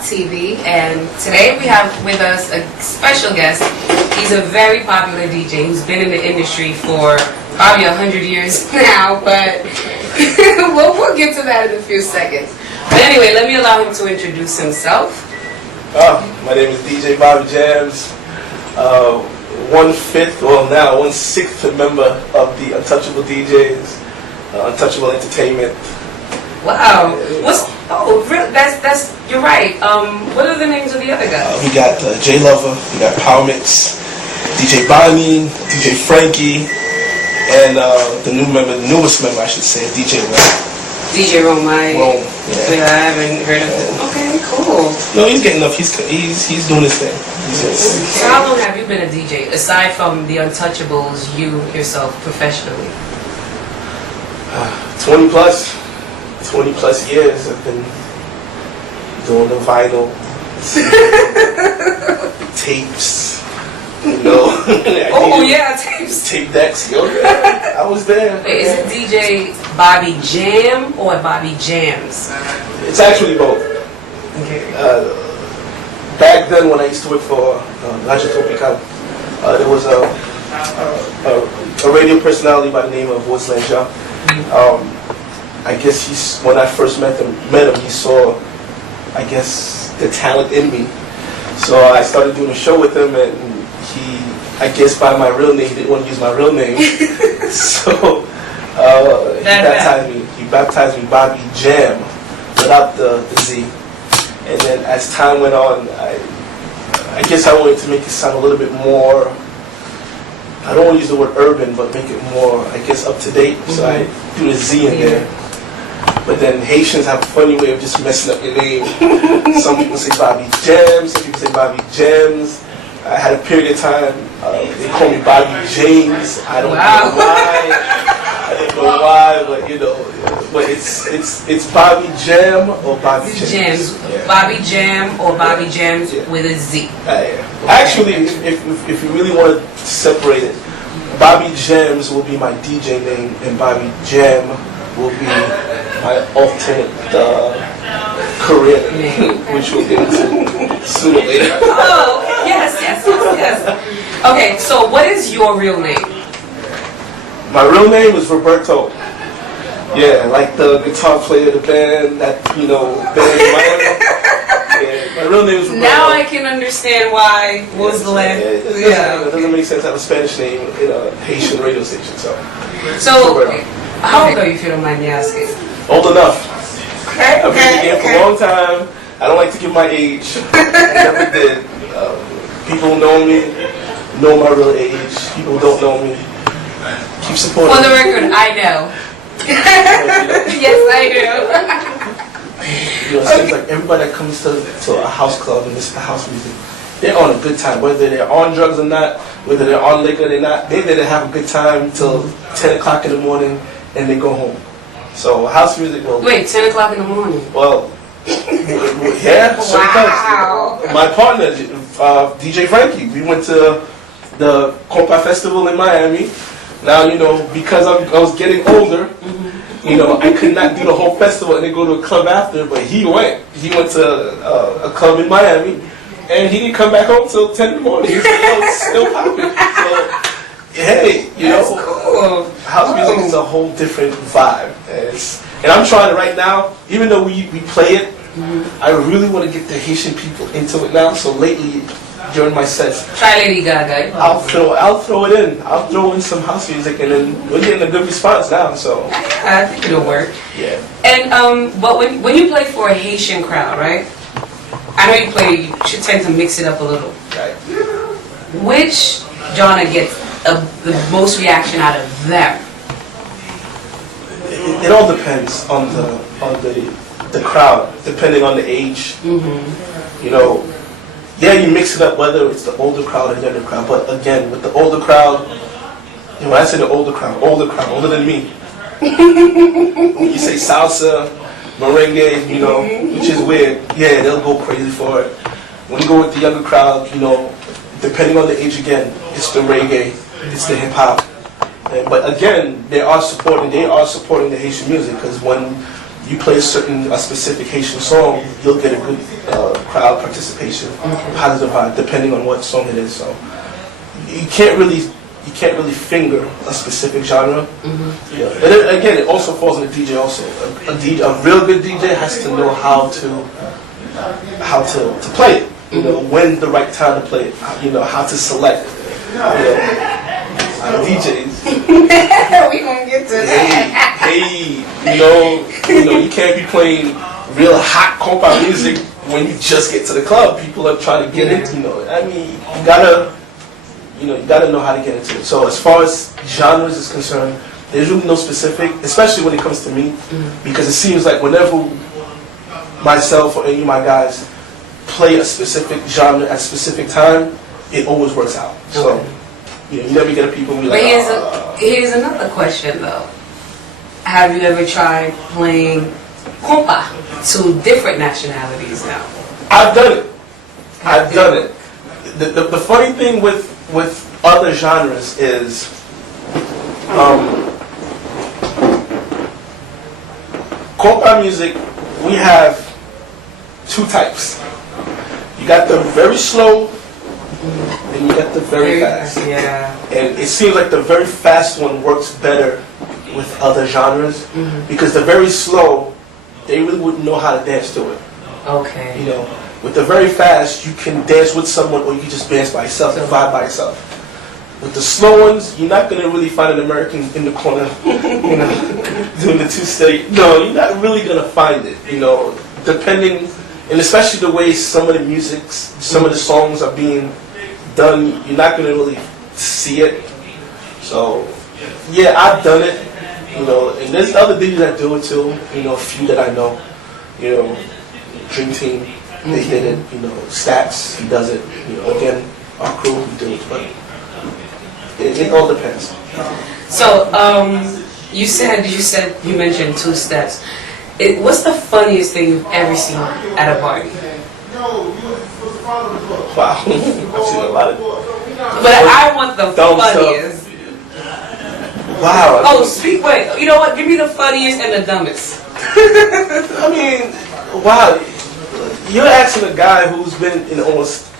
TV, and today we have with us a special guest. He's a very popular DJ. He's been in the industry for probably 100 years now, but we'll get to that in a few seconds. But anyway, let me allow him to introduce himself. My name is DJ Bobby Jamz. 1/5, well now 1/6 member of the Untouchable DJs, Untouchable Entertainment. Wow. That's you're right. What are the names of the other guys? We got J Lover, we got Power Mix, DJ Bonnie, DJ Frankie, and the newest member I should say, DJ Rome. DJ Rome, yeah. I haven't heard of him. Okay, cool. No, he's getting up. He's doing his thing. So how long have you been a DJ, aside from the Untouchables, you yourself professionally? 20 plus years I've been doing the vinyl tapes, you know. Tapes. Tape decks, yo, yeah, I was there. Wait, is it DJ Bobby Jam or Bobby Jamz? It's actually both. Okay. Back then when I used to work for Radio Tropical, there was a radio personality by the name of Woodland Jean. I guess when I first met him, he saw, I guess, the talent in me. So I started doing a show with him, and he, I guess by my real name, he didn't want to use my real name. So he baptized me Bobby Jam without the Z. And then as time went on, I guess I wanted to make it sound a little bit more, I don't want to use the word urban, but make it more, I guess, up to date. So I do the Z in there. But then Haitians have a funny way of just messing up your name. Some people say Bobby Jamz, some people say Bobby Jamz. I had a period of time, they call me Bobby Jamz. I don't know why, but you know, but it's Bobby Jam or Bobby Jamz. Yeah. Bobby Jam or Bobby Jamz with a Z. Actually, if you really want to separate it, Bobby Jamz will be my DJ name, and Bobby Jam will be my alternate career name, which we'll get into sooner or later. Oh, yes. Okay, so what is your real name? My real name is Roberto. Yeah, like the guitar player of the band, that, you know, band. Yeah, my real name is Roberto. Now I can understand why Woodland. It doesn't make sense to have a Spanish name in a Haitian radio station, so. How old are you, if you don't mind me asking? Old enough. I've been in the game for a long time. I don't like to give my age. I never did. People know me, know my real age. People don't know me. Keep supporting. For the record, I know. Yes, I do. You know, it seems like everybody that comes to a house club and listens to house music, they're on a good time. Whether they're on drugs or not, whether they're on liquor or not, they're there to have a good time till 10 o'clock in the morning and they go home. So house music will... Wait, 10 o'clock in the morning? Well, yeah, wow. My partner, DJ Frankie, we went to the Compa Festival in Miami. Now, you know, because I was getting older, you know, I could not do the whole festival and then go to a club after, but he went. He went to a club in Miami, and he didn't come back home till 10 in the morning. He was still popping. So, hey, you know, cool. House music is a whole different vibe. And I'm trying to right now, even though we play it, I really want to get the Haitian people into it now. So lately, during my sets, try Lady Gaga. I'll throw it in. I'll throw in some house music, and then we're getting a good response now. So I think it'll work. Yeah. And but when you play for a Haitian crowd, right? I know you should tend to mix it up a little. Right. Which genre gets the most reaction out of them? It all depends on the crowd, depending on the age. You know, yeah, you mix it up whether it's the older crowd or the younger crowd. But again, with the older crowd, you know, when I say the older crowd, older than me. When you say salsa, merengue, you know, which is weird, yeah, they'll go crazy for it. When you go with the younger crowd, you know, depending on the age again, it's the reggae, it's the hip hop. But again, they are supporting the Haitian music, because when you play a specific Haitian song, you'll get a good crowd participation, positive vibe, depending on what song it is. So you can't really finger a specific genre. Yeah. And again, it also falls on the DJ. Also, a real good DJ has to know how to play it. You know, when the right time to play it. You know, how to select. DJs. We gonna get to that. Hey, you know, you can't be playing real hot compa music when you just get to the club. People are trying to get into. You know, I mean, you gotta know how to get into it. So as far as genres is concerned, there's really no specific, especially when it comes to me, because it seems like whenever myself or any of my guys play a specific genre at a specific time, it always works out. So. You never get a people who like. But here's another question though. Have you ever tried playing compa to different nationalities now? I've done it. I've done it. The funny thing with other genres is, compa music, we have two types. You got the very slow. And you got the very fast. Yeah. And it seems like the very fast one works better with other genres because the very slow, they really wouldn't know how to dance to it. Okay. You know, with the very fast, you can dance with someone or you can just dance by yourself and vibe by yourself. With the slow ones, you're not going to really find an American in the corner, you know, doing the two-step. No, you're not really going to find it, you know, depending, and especially the way some of the music, some of the songs are being done, you're not going to really see it. So, yeah, I've done it, you know, and there's other DJs that do it too, you know, a few that I know, you know, Dream Team, they did it, you know, Stats, he does it, you know, again, our crew, we do it, but it all depends. So, you mentioned two steps. What's the funniest thing you've ever seen at a party? Wow, I've seen a lot of. But I want the funniest. Wow. Wait, you know what? Give me the funniest and the dumbest. I mean, wow. You're asking a guy who's been in almost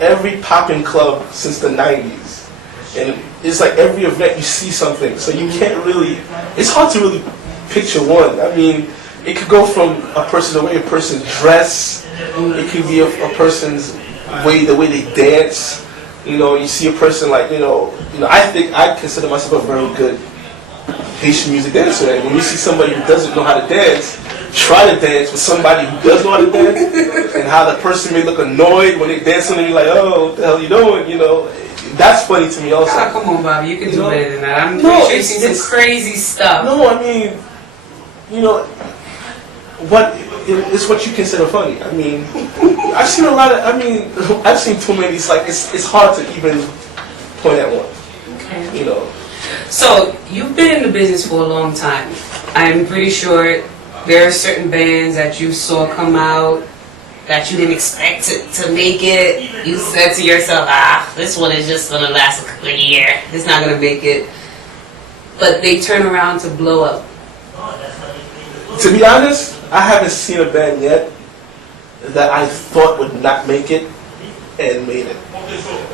every popping club since the 90s. And it's like every event you see something. So you can't really, it's hard to really picture one. I mean, it could go from the way a person dress. It could be a person's the way they dance. You know, you see a person like, you know, I consider myself a very good Haitian music dancer. And when you see somebody who doesn't know how to dance, try to dance with somebody who does know how to dance, and how the person may look annoyed when they dance, and you're like, oh, what the hell are you doing? You know, that's funny to me also. Ah, come on, Bobby, you can do better than that. I'm pretty sure you've seen some crazy stuff. No, I mean, you know, it's what you consider funny. I mean, I've seen a lot of. I mean, I've seen too many. It's like it's hard to even point at one. Okay. You know. So you've been in the business for a long time. I'm pretty sure there are certain bands that you saw come out that you didn't expect to make it. You said to yourself, this one is just gonna last a couple of years. It's not gonna make it. But they turn around to blow up. To be honest, I haven't seen a band yet that I thought would not make it and made it.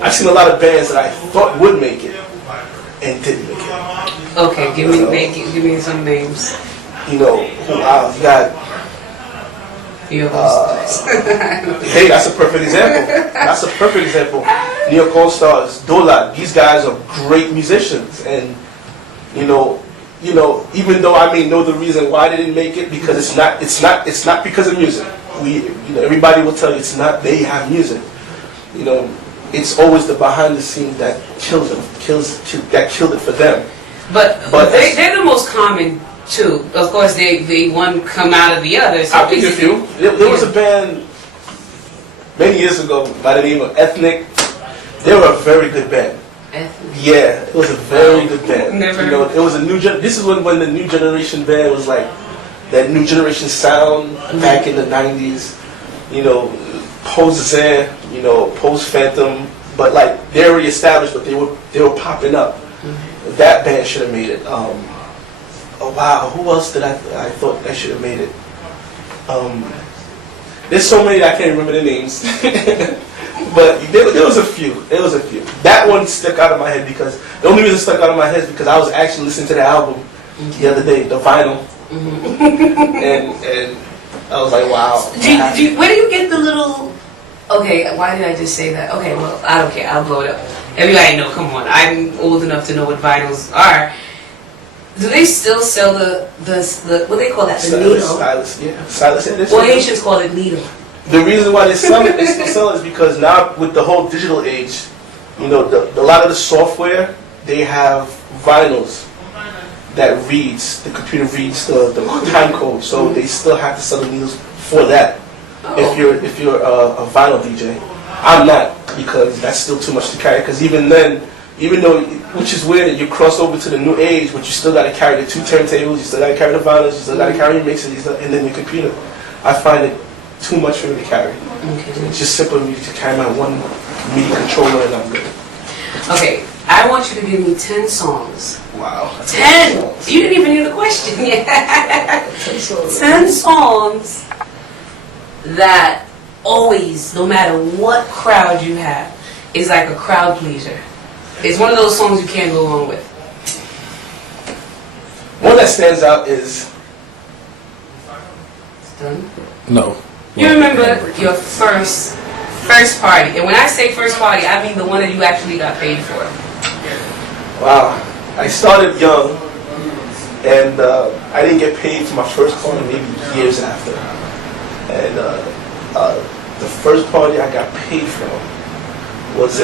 I've seen a lot of bands that I thought would make it and didn't make it. Okay, give me some names. You know, you got. Hey, that's a perfect example. That's a perfect example. New York All Stars, Dola. These guys are great musicians, and you know, even though I may know the reason why they didn't make it, because it's not because of music. Everybody will tell you it's not. They have music. You know, it's always the behind the scenes that killed it for them. But they're the most common too. Of course, they one come out of the other. So I'll give you a few. There was a band many years ago by the name of Ethnic. They were a very good band. Yeah, it was a very good band. Never. You know, it was a new. This is when the new generation band was like that new generation sound back in the '90s. You know, Pose Zan, you know, Pose Phantom, but like they're already established, but they were popping up. That band should have made it. oh wow, who else did I thought I should have made it? There's so many that I can't remember the names. But there was a few. That one stuck out of my head because the only reason it stuck out of my head is because I was actually listening to the album the other day, the vinyl, and I was like, wow. Where do you get the little? Okay, why did I just say that? Okay, well, I don't care. I'll blow it up. Everybody know. Come on, I'm old enough to know what vinyls are. Do they still sell the what they call that? The needle. Stylus, yeah, stylus edition. Well, Haitians call it needle. The reason why they still sell it is because now with the whole digital age, you know, a lot of the software, they have vinyls that reads, the computer reads the time code, so they still have to sell the needles for that. Oh. If you're a vinyl DJ, I'm not, because that's still too much to carry. Because even then, even though, which is weird, you cross over to the new age, but you still got to carry the 2 turntables, you still got to carry the vinyls, you still got to carry your mixers, and then your computer. I find it too much for me to carry. Okay. It's just simple for me to carry my one MIDI controller and I'm good. Okay, I want you to give me 10 songs. Wow. 10! You didn't even hear the question yet. 10 songs. 10 songs that always, no matter what crowd you have, is like a crowd pleaser. It's one of those songs you can't go wrong with. One that stands out is... It's done? No. You remember your first party. And when I say first party, I mean the one that you actually got paid for. Wow. I started young, and I didn't get paid for my first party maybe years after. And the first party I got paid from was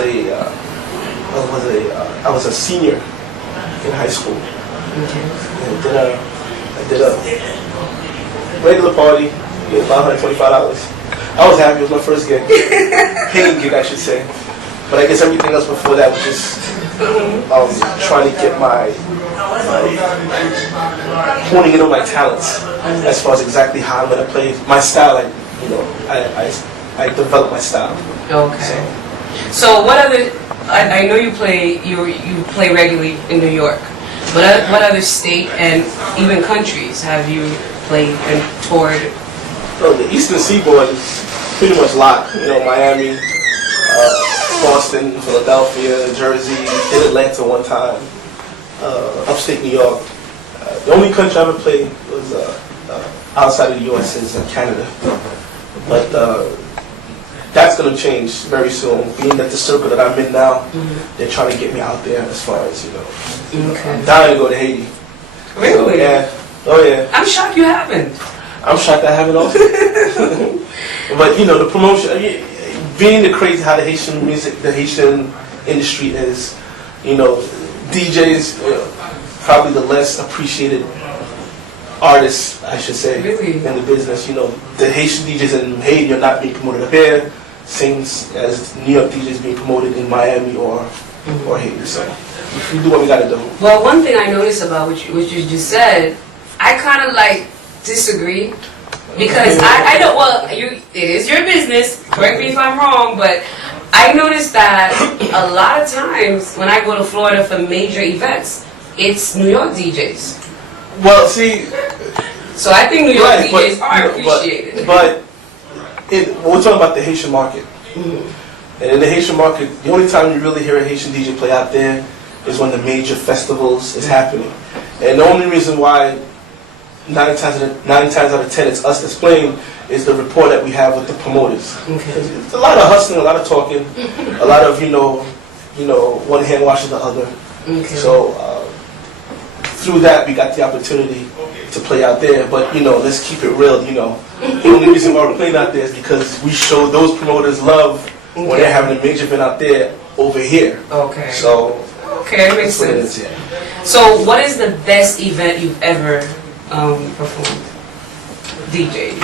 I was a senior in high school. And I did a regular party, about $125. I was happy. It was my first gig, paying gig, I should say. But I guess everything else before that was just trying to get my honing in on my talents as far as exactly how I'm gonna play my style. I developed my style. Okay. So what other? I know you play regularly in New York. But what other state and even countries have you played and toured? So the Eastern Seaboard is pretty much locked. You know, Miami, Boston, Philadelphia, Jersey, did Atlanta one time, upstate New York. The only country I ever played was outside of the U.S. is Canada. But that's going to change very soon. Being that the circle that I'm in now, they're trying to get me out there as far as, you know. Okay. I'm dying to go to Haiti. Really? So, yeah. Oh, yeah. I'm shocked you haven't. I'm shocked I haven't also. But, you know, the promotion, being the crazy how the Haitian music, the Haitian industry is, you know, DJs, probably the less appreciated artists, I should say, really? In the business. You know, the Haitian DJs in Haiti are not being promoted up here, same as New York DJs being promoted in Miami or Haiti. So we do what we gotta do. Well, one thing I noticed about what you just said, I kind of like disagree because I don't. Well, it is your business. Correct me if I'm wrong, but I noticed that a lot of times when I go to Florida for major events, it's New York DJs. Well, see. So I think New York DJs are appreciated. But we're talking about the Haitian market. And in the Haitian market, the only time you really hear a Haitian DJ play out there is when the major festivals is happening. And the only reason why 9 times out of 10 it's us that's playing is the rapport that we have with the promoters. It's a lot of hustling, a lot of talking, a lot of, you know, one hand washes the other. So through that we got the opportunity to play out there. But, you know, let's keep it real, you know. The only reason why we're playing out there is because we show those promoters love when they're having a major event out there over here. Okay. So it makes sense. So what is the best event you've ever performed? DJ.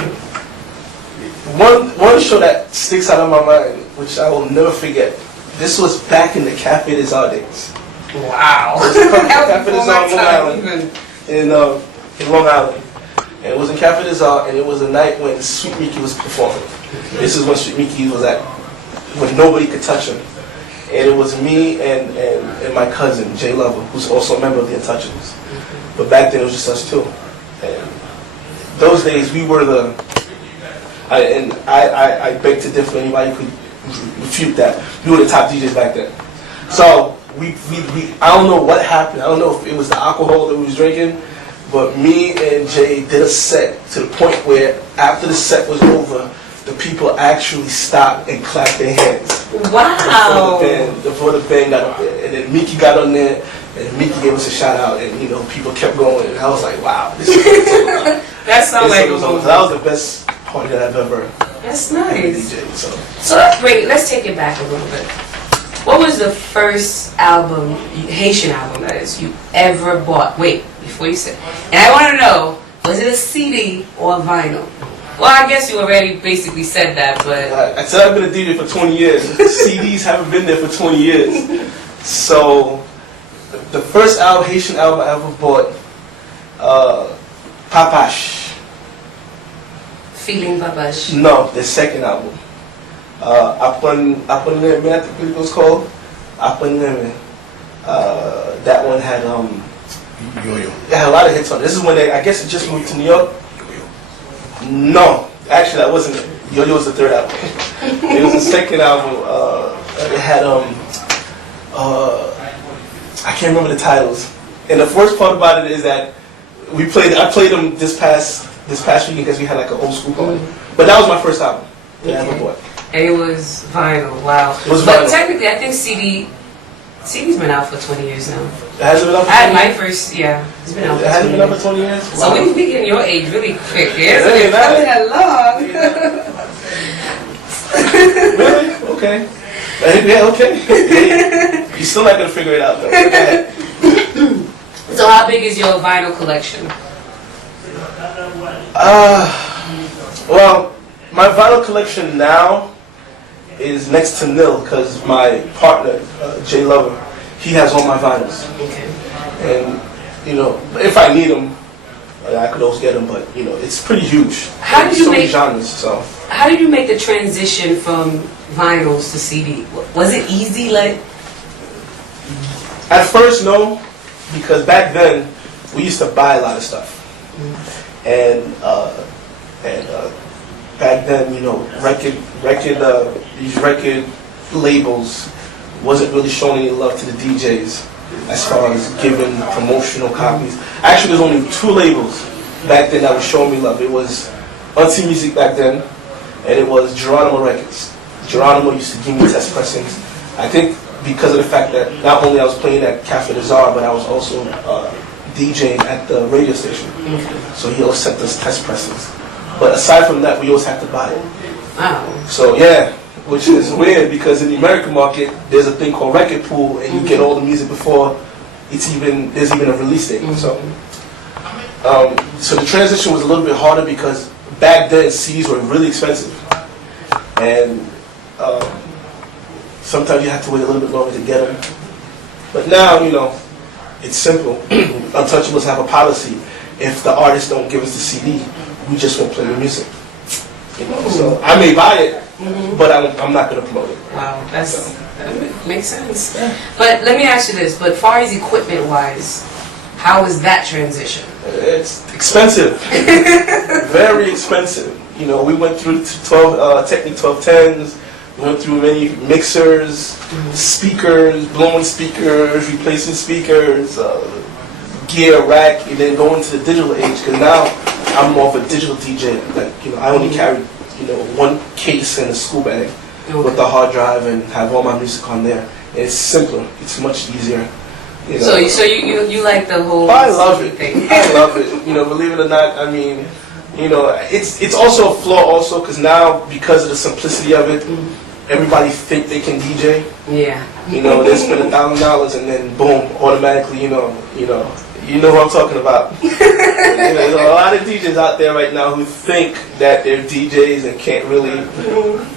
One show that sticks out of my mind, which I will never forget. This was back in the Cafe des Arts days. Wow. Cafe des Arts Long Island. In Long Island. And it was in Cafe des Arts, and it was a night when Sweet Mickey was performing. This is when Sweet Mickey was at, when nobody could touch him. And it was me and my cousin, Jay Lover, who's also a member of the Untouchables. but back then it was just us two. And those days we were I beg to differ. Anybody could refute that. We were the top DJs back then. So we I don't know what happened. I don't know if it was the alcohol that we was drinking, but me and Jay did a set to the point where after the set was over, the people actually stopped and clapped their hands. Wow! Before the band got up there, and then Mickey got on there, and Mickey gave us a shout out, and you know people kept going, and I was like, wow, this is that sounds like that was the best party that I've ever. That's nice. DJ, so let's take it back a little bit. What was the first album, Haitian album that is, you ever bought? Wait, before you say, and I want to know, was it a CD or a vinyl? Well, I guess you already basically said that, but I said I've been a DJ for 20 years. CDs haven't been there for 20 years. So the first Haitian album I ever bought, Papash. Feeling Papash. No, the second album. Apan Neme, I think it was called. Apan Neme. That one had Yo-Yo. It had a lot of hits on it. This is when I guess it just moved to New York. No, actually that wasn't it. Yo-Yo was the third album. It was the second album. It had I can't remember the titles. And the first part about it is that I played them this past weekend because we had like an old school party. But that was my first album that I ever bought. And it was vinyl. Wow. It was but vinyl. Technically, I think CD's been out for 20 years now. It hasn't been out for 20 years? I had my first, yeah. It's been out for 20 years. It hasn't been out for 20 years? So Wow. we getting your age really quick. Yes, Really? it's coming along. Really? Okay. Yeah, okay. You're still not going to figure it out, though. Go ahead. So how big is your vinyl collection? Well, my vinyl collection now is next to nil because my partner, Jay Lover, he has all my vinyls. Okay. And, you know, if I need them, I could always get them, but, you know, it's pretty huge. How did you so many make- genres, so. How did you make the transition from vinyls to CD? Was it easy? Like, At first, no, because back then, we used to buy a lot of stuff. And back then, you know, these record labels wasn't really showing any love to the DJs as far as giving promotional copies. Actually, there's only two labels back then that was showing me love. It was Auntie Music back then, and it was Geronimo Records. Geronimo used to give me test pressings. I think because of the fact that not only I was playing at Cafe de Czar, but I was also DJing at the radio station. So he always sent us test pressings. But aside from that, we always had to buy it. wow. So yeah, which is weird because in the American market, there's a thing called record pool, and you get all the music before there's even a release date. So the transition was a little bit harder because back then CDs were really expensive, and sometimes you have to wait a little bit longer to get them. But now, you know, it's simple. Untouchables have a policy. If the artists don't give us the CD, we just won't play the music. You know, so I may buy it, but I'm not going to promote it. Wow, that makes sense. Yeah. But let me ask you this, but far as equipment-wise, how was that transition? It's expensive. Very expensive. You know, we went through Technic 1210s, we went through many mixers, speakers, blowing speakers, replacing speakers, gear, rack, and then go into the digital age, because now I'm more of a digital DJ. Like, you know, I only carry, you know, one case and a school bag with the hard drive and have all my music on there. And it's simpler. It's much easier. You know. So you like the whole I love it. thing. I love it. You know, believe it or not, I mean, you know, it's also a flaw also because now because of the simplicity of it, everybody think they can DJ. Yeah. You know, they spend $1,000 and then boom, automatically, you know who I'm talking about. You know, there's a lot of DJs out there right now who think that they're DJs and can't really,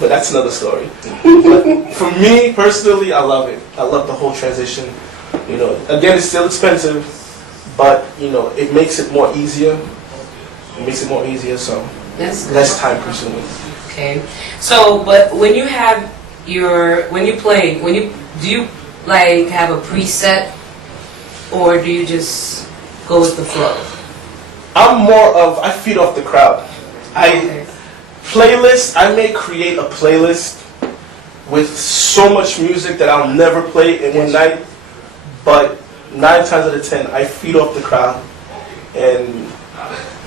but that's another story. But for me personally, I love it. I love the whole transition. You know, again, it's still expensive, but you know, it makes it more easier. It makes it more easier, so That's good. less time consuming. Okay. So, but when you have do you like have a preset, or do you just go with the flow? I'm more of, I feed off the crowd. Okay. I may create a playlist with so much music that I'll never play in one night, but 9 times out of 10, I feed off the crowd, and,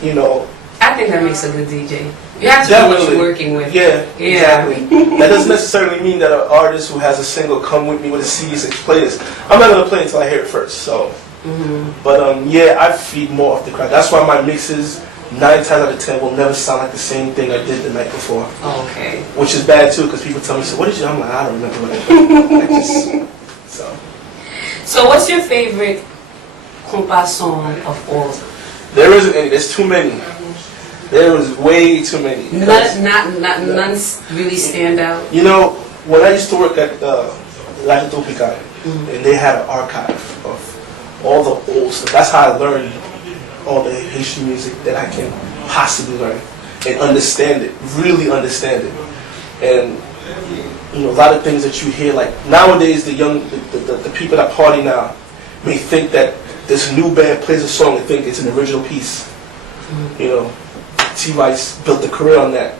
you know. I think that makes a good DJ. You have to know what you're working with. Yeah, exactly. That doesn't necessarily mean that an artist who has a single come with me with a CD6 playlist. I'm not going to play it until I hear it first, so. But, yeah, I feed more off the crowd. That's why my mixes, 9 times out of 10, will never sound like the same thing I did the night before. Okay. Which is bad too, because people tell me, "So what did you?" I'm like, I don't remember what I did. So what's your favorite compa song of all? There isn't any. There's too many. There is way too many. None really stand out. You know, when I used to work at La Tropical, and they had an archive of all the old stuff. That's how I learned all the Haitian music that I can possibly learn and understand it, really understand it. And you know, a lot of things that you hear, like nowadays, the people that party now may think that this new band plays a song and think it's an original piece. You know, T-Rice built a career on that,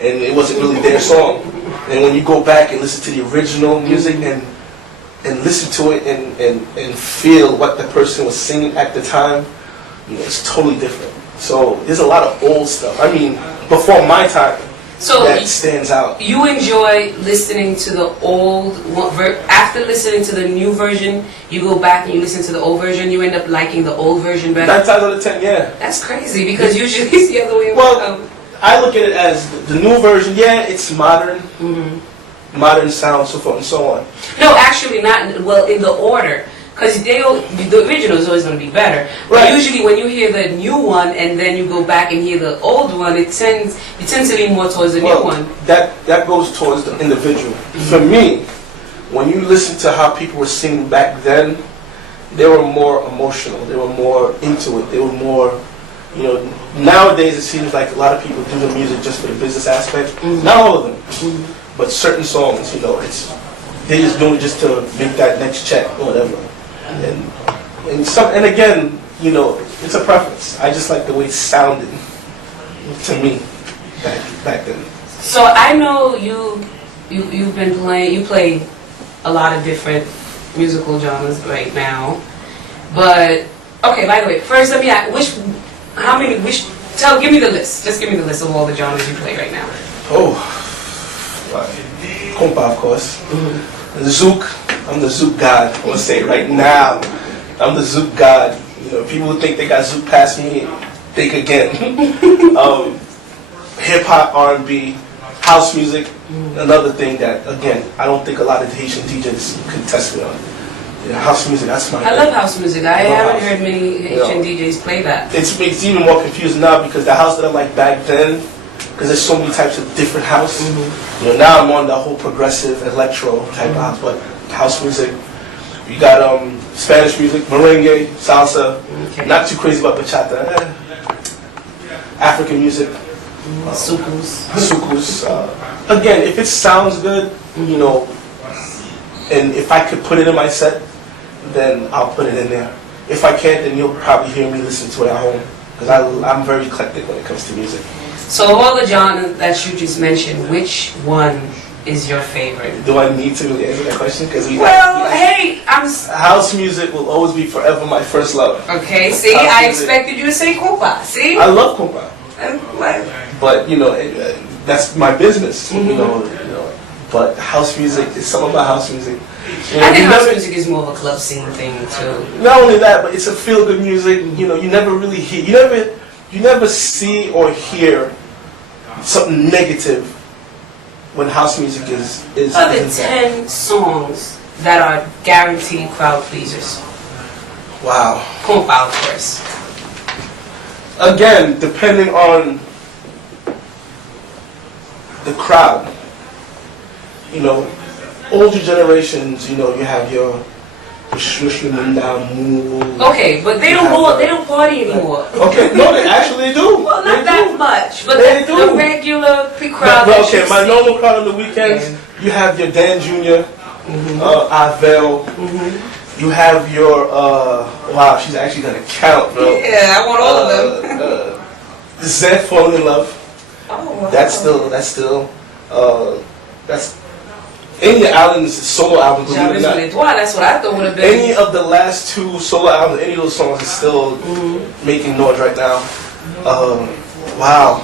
and it wasn't really their song. And when you go back and listen to the original music and listen to it and feel what the person was singing at the time, you know, it's totally different. So there's a lot of old stuff. I mean, before my time, that stands out. You enjoy listening to the old, after listening to the new version, you go back and you listen to the old version, you end up liking the old version better? 9 times out of 10, yeah. That's crazy, because usually it's the other way around. Well, I look at it as the new version, yeah, it's modern, modern sound, so forth and so on. No, actually not, well, in the order. Because the original is always going to be better. But right. Usually when you hear the new one and then you go back and hear the old one, you tend to lean more towards the new one. That goes towards the individual. For me, when you listen to how people were singing back then, they were more emotional. They were more into it. They were more, you know, nowadays it seems like a lot of people do the music just for the business aspect. Not all of them. But certain songs, you know, they're just doing it just to make that next check or whatever. And again, you know, it's a preference. I just like the way it sounded to me back then. So I know you've been playing. You play a lot of different musical genres right now. But okay, by the way, first let me ask, give me the list. Just give me the list of all the genres you play right now. Oh, compa, of course. Zouk. I'm the Zouk god. I want to say right now, I'm the Zouk god. You know, people who think they got Zouk past me, think again. Hip hop, R&B, house music. Another thing that, again, I don't think a lot of Haitian DJs could test me on. Yeah, house music, that's my thing. I love house music. I haven't heard many Haitian DJs play that. It's even more confusing now because the house that I like back then, because there's so many types of different house. You know, now I'm on the whole progressive electro type of house, but house music. You got Spanish music, merengue, salsa. Not too crazy about bachata. African music. Sukus. Again, if it sounds good, you know, and if I could put it in my set, then I'll put it in there. If I can't, then you'll probably hear me listen to it at home, because I'm very eclectic when it comes to music. So of all the genres that you just mentioned, which one is your favorite? Do I need to really answer that question? Hey, house music will always be forever my first love. Okay, see, I expected you to say compa. See, I love compa, but you know, that's my business. You know. But house music is something about house music. You know, I think house music is more of a club scene thing too. Not only that, but it's a feel good music. You know, you never really hear, you never see or hear something negative when house music is. Are the 10 songs that are guaranteed crowd pleasers? Wow. Compa, of course. Again, depending on the crowd. You know, older generations, you know, you have your okay, but they don't party anymore. Okay, no, they actually do. Well, not that much, but the regular crowd. Okay, my normal crowd on the weekends, you have your Dan Jr., Avel, You have your wow, she's actually gonna count, bro. Yeah, I want all of them. Zed Falling in Love. Oh, wow. That's any Allen's solo album. Jarvis Letoile, that's what I thought would have been. Any of the last 2 solo albums, any of those songs is still making noise right now. Wow,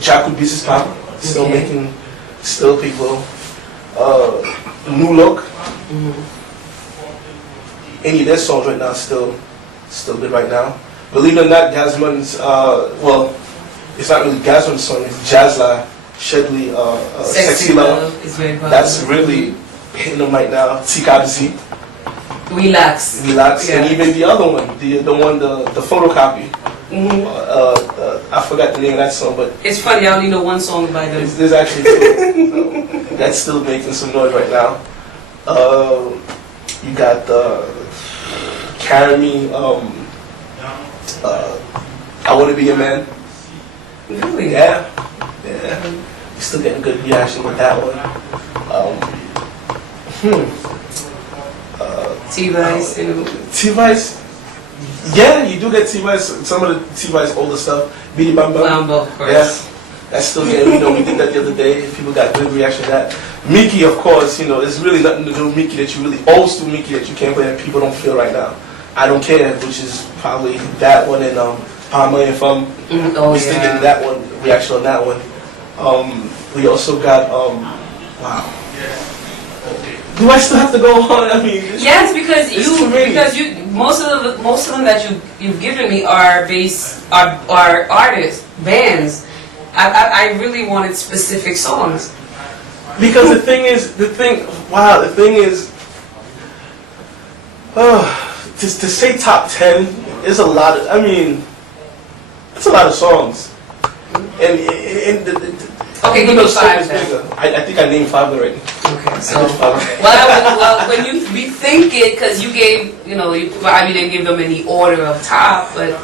Jaco Business Pop still making, still people. New Look. Any of their songs right now still good right now. Believe it or not, Gasman's well, it's not really Gasman's song. It's Jazzla Shedley, Sexy Love. Is very That's really hitting them right now. TKZ. Relax. Yeah. And even the other one, the photocopy. I forgot the name of that song, but it's funny. I only know one song by them. there's actually 2. That's still making some noise right now. You got Carry Me. I Want to Be Your Man. Really? Yeah. You're still getting good reaction with that one. T-Vice. T-Vice. Yeah, you do get T-Vice. Some of the T-Vice older stuff. Beady Bamba. Bamba, of course. Yeah. That's still getting, we did that the other day. People got good reaction to that. Mickey, of course, there's really nothing to do with Mickey that you really old school Mickey that you can't play that people don't feel right now. I Don't Care, which is probably that one, and Palma and Fum. We're still getting that one, reaction on that one. We also got, wow. Do I still have to go on? I mean, yes, because most of them that you've given me are artists, bands. I really wanted specific songs. Because the thing is, to say top 10 is a lot of, it's a lot of songs. Okay, give me 5 then. I think I named 5 already. Okay, so well, when you rethink it, because you gave, you probably didn't give them any order of top, but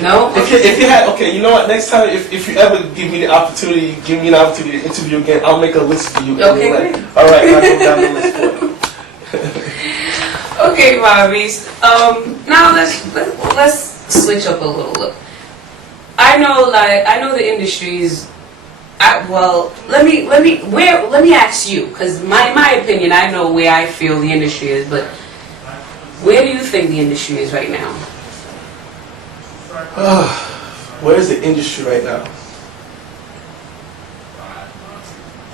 no. If you had, okay, you know what? Next time, if you ever give me an opportunity to interview again, I'll make a list for you. Okay, great. All right, I'll go down the list for you. Okay, Bobby. Now let's switch up a little. I know the industry is. Let me ask you, because my opinion, I know where I feel the industry is, but where do you think the industry is right now? Where is the industry right now?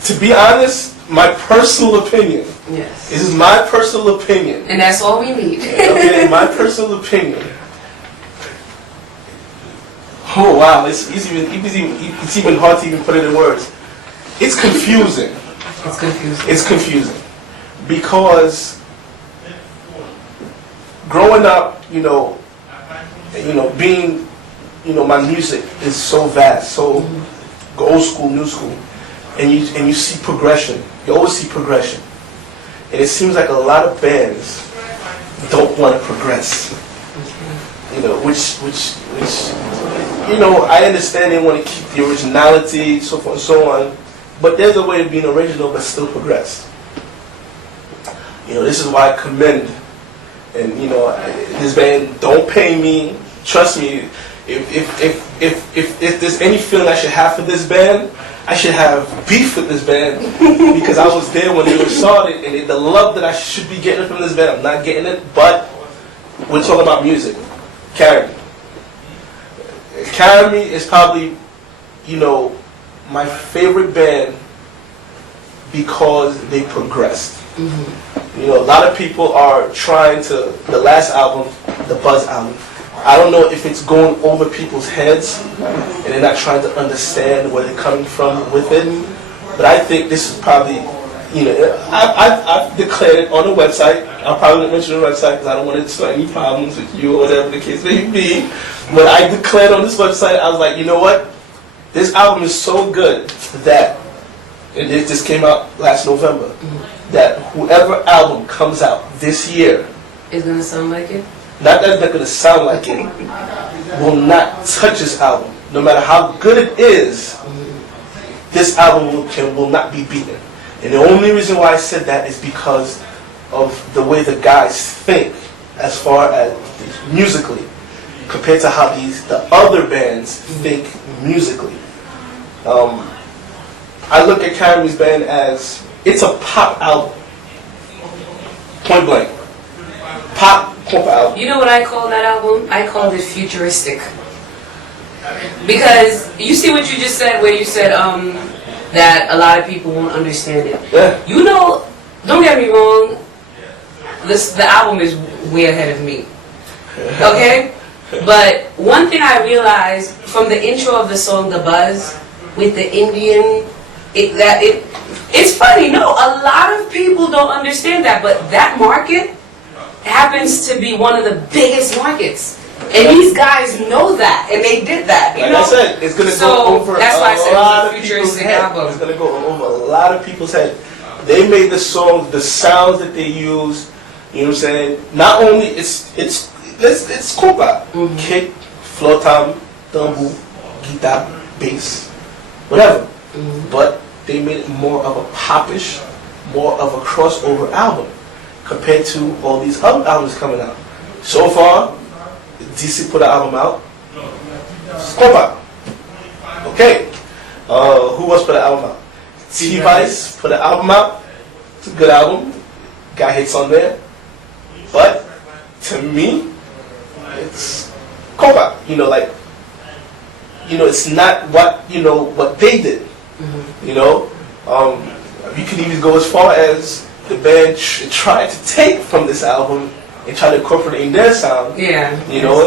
To be honest, my personal opinion. Yes. This is my personal opinion. And that's all we need. Okay, my personal opinion. Oh wow, it's even hard to even put it in words. It's confusing. It's confusing because growing up, being, my music is so vast, so old school, new school, and you see progression. You always see progression, and it seems like a lot of bands don't want to progress. Which I understand they want to keep the originality, so forth and so on, but there's a way of being original but still progress. This is why I commend, and this band don't pay me. Trust me, if there's any feeling I should have for this band, I should have beef with this band because I was there when they were started, and the love that I should be getting from this band, I'm not getting it. But we're talking about music. Carry Me is probably, my favorite band because they progressed. A lot of people are trying to, the last album, the Buzz album, I don't know if it's going over people's heads and they're not trying to understand where they're coming from with it, but I think this is probably, I've declared it on the website. I'll probably not mention the website because I don't want to start any problems with you or whatever the case may be. But I declared on this website, I was like, you know what? This album is so good that, and it just came out last November, that whoever album comes out this year is going to sound like it? Not that it's not going to sound like it, will not touch this album. No matter how good it is, this album will not be beaten. And the only reason why I said that is because of the way the guys think as far as musically compared to how the other bands think musically. I look at Karamy's band as it's a pop album. Point blank. Pop album. You know what I call that album? I called it futuristic. Because you see what you just said, where you said that a lot of people won't understand it. Yeah. You know, don't get me wrong, the album is way ahead of me. Okay? But one thing I realized from the intro of the song The Buzz with the Indian, it's funny, no, a lot of people don't understand that, but that market happens to be one of the biggest markets. And these guys know that, and they did that. You like know? I said, it's going to go over that's why I said a lot of it's a people's futuristic head. album. It's going to go over a lot of people's head. They made the songs, the sounds that they use, you know what I'm saying? Not only it's compa, kick, floor tom, tambour, guitar, bass, whatever. But they made it more of a popish, more of a crossover album compared to all these other albums coming out. So far, DC put an album out. Compa. Okay. Who else put an album out? T-Vice put an album out. It's a good album. Got hits on there. But to me, it's compa. You know, like, you know, it's not what, you know, what they did. You know, you could even go as far as the band tried to take from this album and try to incorporate it in their sound. Yeah. You know,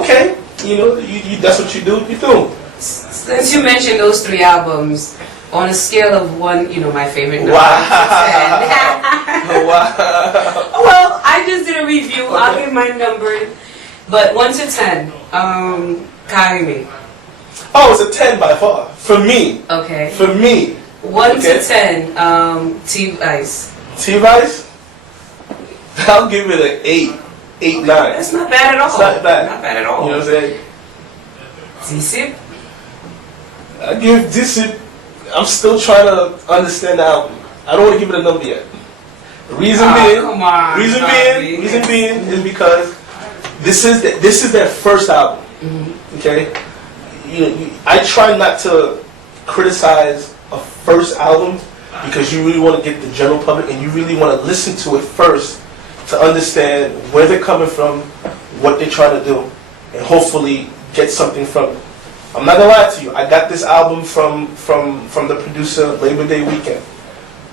okay. You know, that's what you do. You do. Since you mentioned those three albums, on a scale of 1, you know, my favorite number. Wow. To 10. Wow. Well, I just did a review. Okay. I'll give my number, but 1 to 10. Karimi. Oh, it's a 10 by far for me. Okay. For me. 1 to 10. T-Vice. T-Vice. I'll give it an 8, 9. That's not bad at all. It's not bad. Not bad at all. You know what I'm saying? D-Sip. I give this. I'm still trying to understand the album. I don't want to give it a number yet. Reason being is because this is their first album. Okay, I try not to criticize a first album because you really want to get the general public and you really want to listen to it first to understand where they're coming from, what they're trying to do, and hopefully get something from it. I'm not gonna lie to you. I got this album from the producer Labor Day weekend.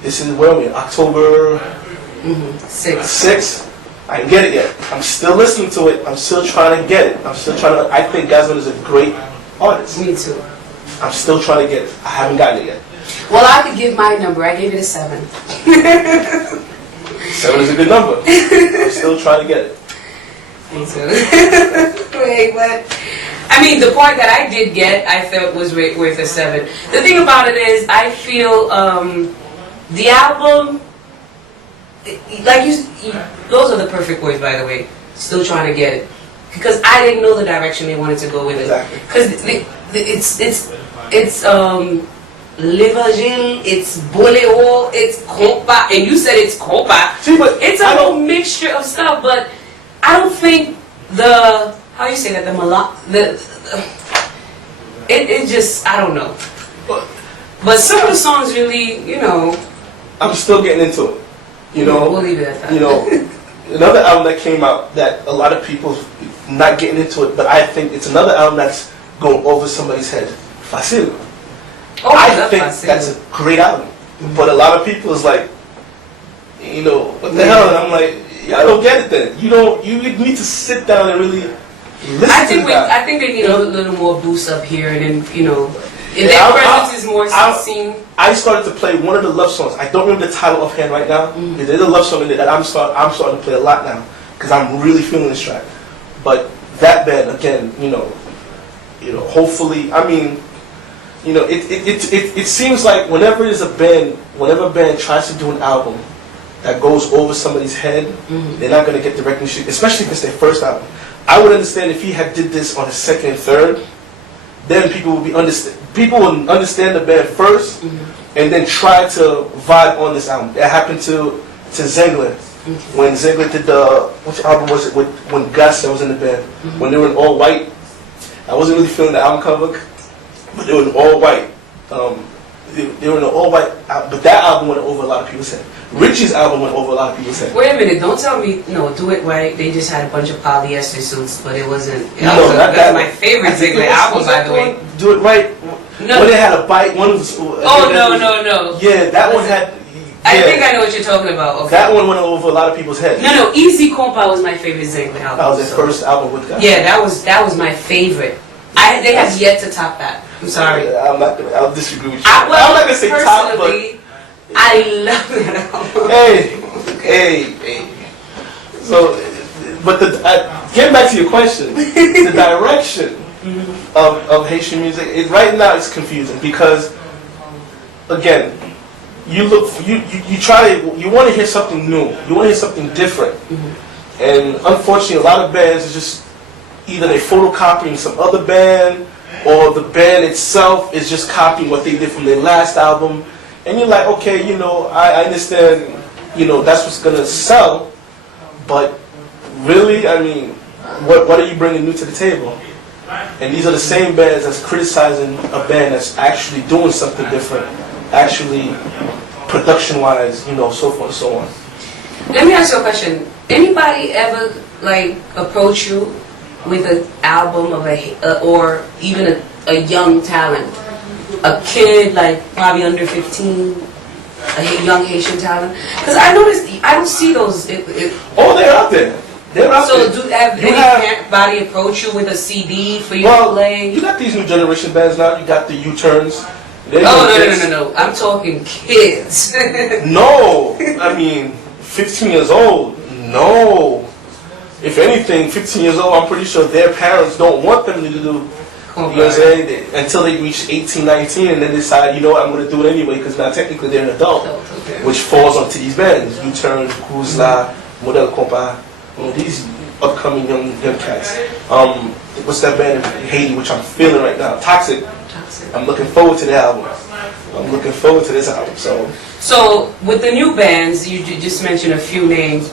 This is where we October 6th. I didn't get it yet. I'm still listening to it. I'm still trying to get it. I think Gazman is a great artist. Me too. I'm still trying to get it. I haven't gotten it yet. Well, I could give my number. I gave it a 7. 7 is a good number. I'm still trying to get it. Me too. Wait, what? I mean, the part that I did get, I felt was worth a 7. The thing about it is, I feel the album, like those are the perfect words, by the way. Still trying to get it, because I didn't know the direction they wanted to go with it. Exactly. Because it's Livagil, it's Boleo, it's compa, and you said it's compa. See, but it's a whole mixture of stuff, but I don't think how you say that, it just, I don't know. But some of the songs really, you know. I'm still getting into it. You know. We'll leave it at that. You know, another album that came out that a lot of people not getting into it, but I think it's another album that's going over somebody's head. Facil. Oh, I think that's a great album. But a lot of people is like, you know, what the hell? And I'm like, y'all don't get it then. You need to sit down and really listen to that. I think they need a little more boost up here, and then, you know, if their presence is more seen. I started to play one of the love songs. I don't remember the title offhand right now. There's a love song in there that I'm starting to play a lot now because I'm really feeling this track. But that band again, you know, hopefully, I mean, you know, it seems like whenever a band tries to do an album that goes over somebody's head, they're not going to get the recognition, especially if it's their first album. I would understand if he had did this on his second and third, then people would understand the band first, and then try to vibe on this album. That happened to to Zengler. When Zengler did which album was it? When Gus was in the band. When they were in all white. I wasn't really feeling the album cover, but they were in all white. They were in all white, but that album went over a lot of people's head. Richie's album went over a lot of people's head. Wait a minute, don't tell me, no, Do It Right, they just had a bunch of polyester suits, but it wasn't, that's my favorite Ziggler album, by the way. Do It Right, no. when they had a bite, one was... no. Yeah, that one had... I think I know what you're talking about, okay. That one went over a lot of people's heads. No, Easy Compa was my favorite Ziggler album. That was their first album with Gus. Yeah, that was my favorite. They have yet to top that. I'm sorry. I'll disagree with you. I'm not gonna say top, but I love that album. Hey. So, but getting back to your question, the direction of Haitian music right now it's confusing because, again, you want to hear something new, you want to hear something different, and unfortunately, a lot of bands is just either they're photocopying some other band, or the band itself is just copying what they did from their last album. And you're like, okay, I understand, that's what's going to sell. But really, I mean, what are you bringing new to the table? And these are the same bands that's criticizing a band that's actually doing something different, actually production-wise, so forth and so on. Let me ask you a question. Anybody ever, approach you with an album of or even a young talent, a kid probably under 15, a young Haitian talent? Because I noticed I don't see those. They're out there. So do anybody approach you with a CD for you to play? You got these new generation bands now. You got the U-turns. No. I'm talking kids. No, I mean 15 years old. No. If anything, 15 years old, I'm pretty sure their parents don't want them to do, you know what I'm saying, until they reach 18, 19, and then decide, I'm going to do it anyway, because now technically they're an adult, which falls onto these bands, U-Turn, Kuzla, Model Compa, these upcoming young cats. What's that band in Haiti, which I'm feeling right now? Toxic. I'm looking forward to the album. I'm looking forward to this album. So with the new bands, you just mentioned a few names.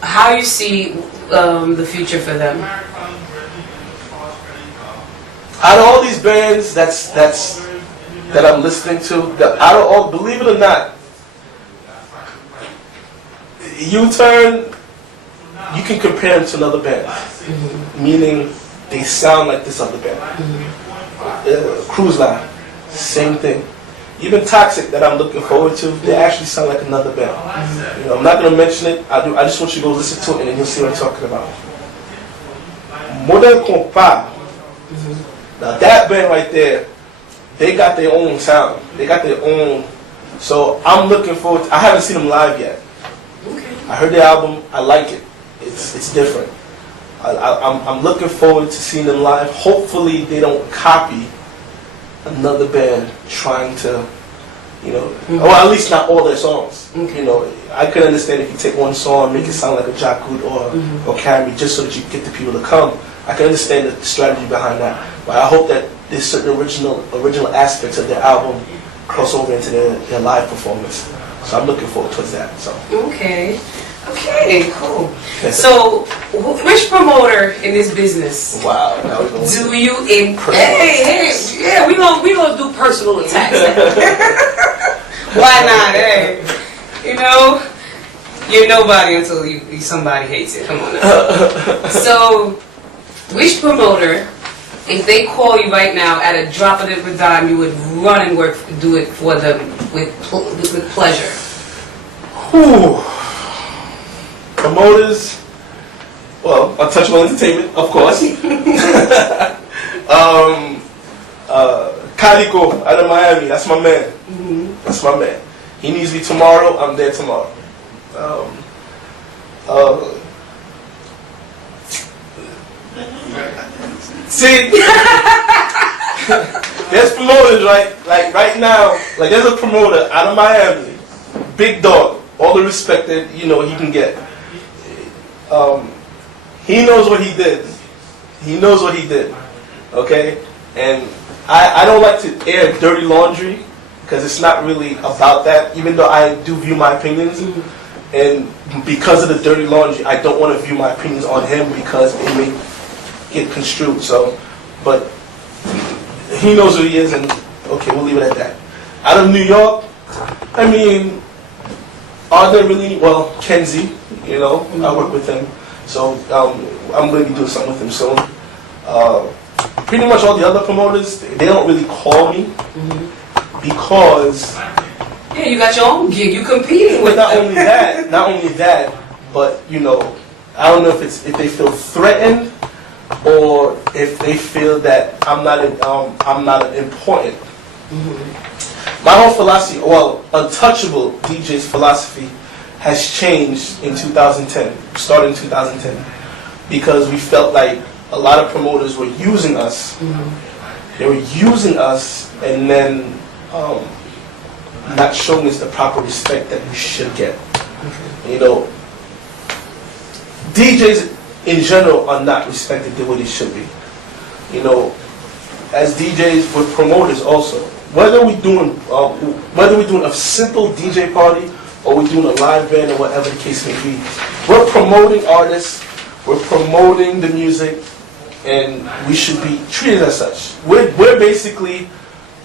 How you see the future for them? Out of all these bands that I'm listening to, believe it or not, U-Turn, you can compare them to another band, meaning they sound like this other band. Cruise Line, same thing. Even Toxic, that I'm looking forward to, they actually sound like another band. I'm not going to mention it. I just want you to go listen to it, and then you'll see what I'm talking about. Model Compa. Now that band right there, they got their own sound. They got their own. So I'm looking forward to, I haven't seen them live yet. I heard their album. I like it. It's different. I'm looking forward to seeing them live. Hopefully they don't copy another band trying to, or at least not all their songs. I could understand if you take one song, make it sound like a Jakut or Carry, just so that you get the people to come. I can understand the strategy behind that. But I hope that there's certain original aspects of their album cross over into their live performance. So I'm looking forward towards that. So. Okay, cool. So, which promoter in this business? Wow. Do you yeah, we gonna do personal attacks. Why not? Hey, you're nobody until somebody hates it. Come on now. So, which promoter, if they call you right now at a drop of a dime, you would run and do it for them with pleasure? Whew. Promoters, well, Untouchable Entertainment, of course. Calico out of Miami, that's my man. That's my man. He needs me tomorrow, I'm there tomorrow. See, there's promoters, right? Like right now, there's a promoter out of Miami, big dog, all the respect that he can get. He knows what he did. He knows what he did. Okay? And I don't like to air dirty laundry because it's not really about that, even though I do view my opinions. And because of the dirty laundry, I don't want to view my opinions on him because it may get construed. So, but he knows who he is, and okay, we'll leave it at that. Out of New York, I mean, are there really, well, Kenzie, you know, I work with him, so I'm going to be doing something with him soon. Pretty much all the other promoters, they don't really call me because... Yeah, you got your own gig, you competing with not only that, but, you know, I don't know if they feel threatened or if they feel that I'm not important. My whole philosophy, well, Untouchable DJ's philosophy has changed in 2010, started in 2010, because we felt like a lot of promoters were using us. They were using us and then not showing us the proper respect that we should get. You know, DJs in general are not respected the way they should be. You know, as DJs, we're promoters also. Whether we're doing a simple DJ party or we're doing a live band or whatever the case may be, we're promoting artists, we're promoting the music, and we should be treated as such. We're basically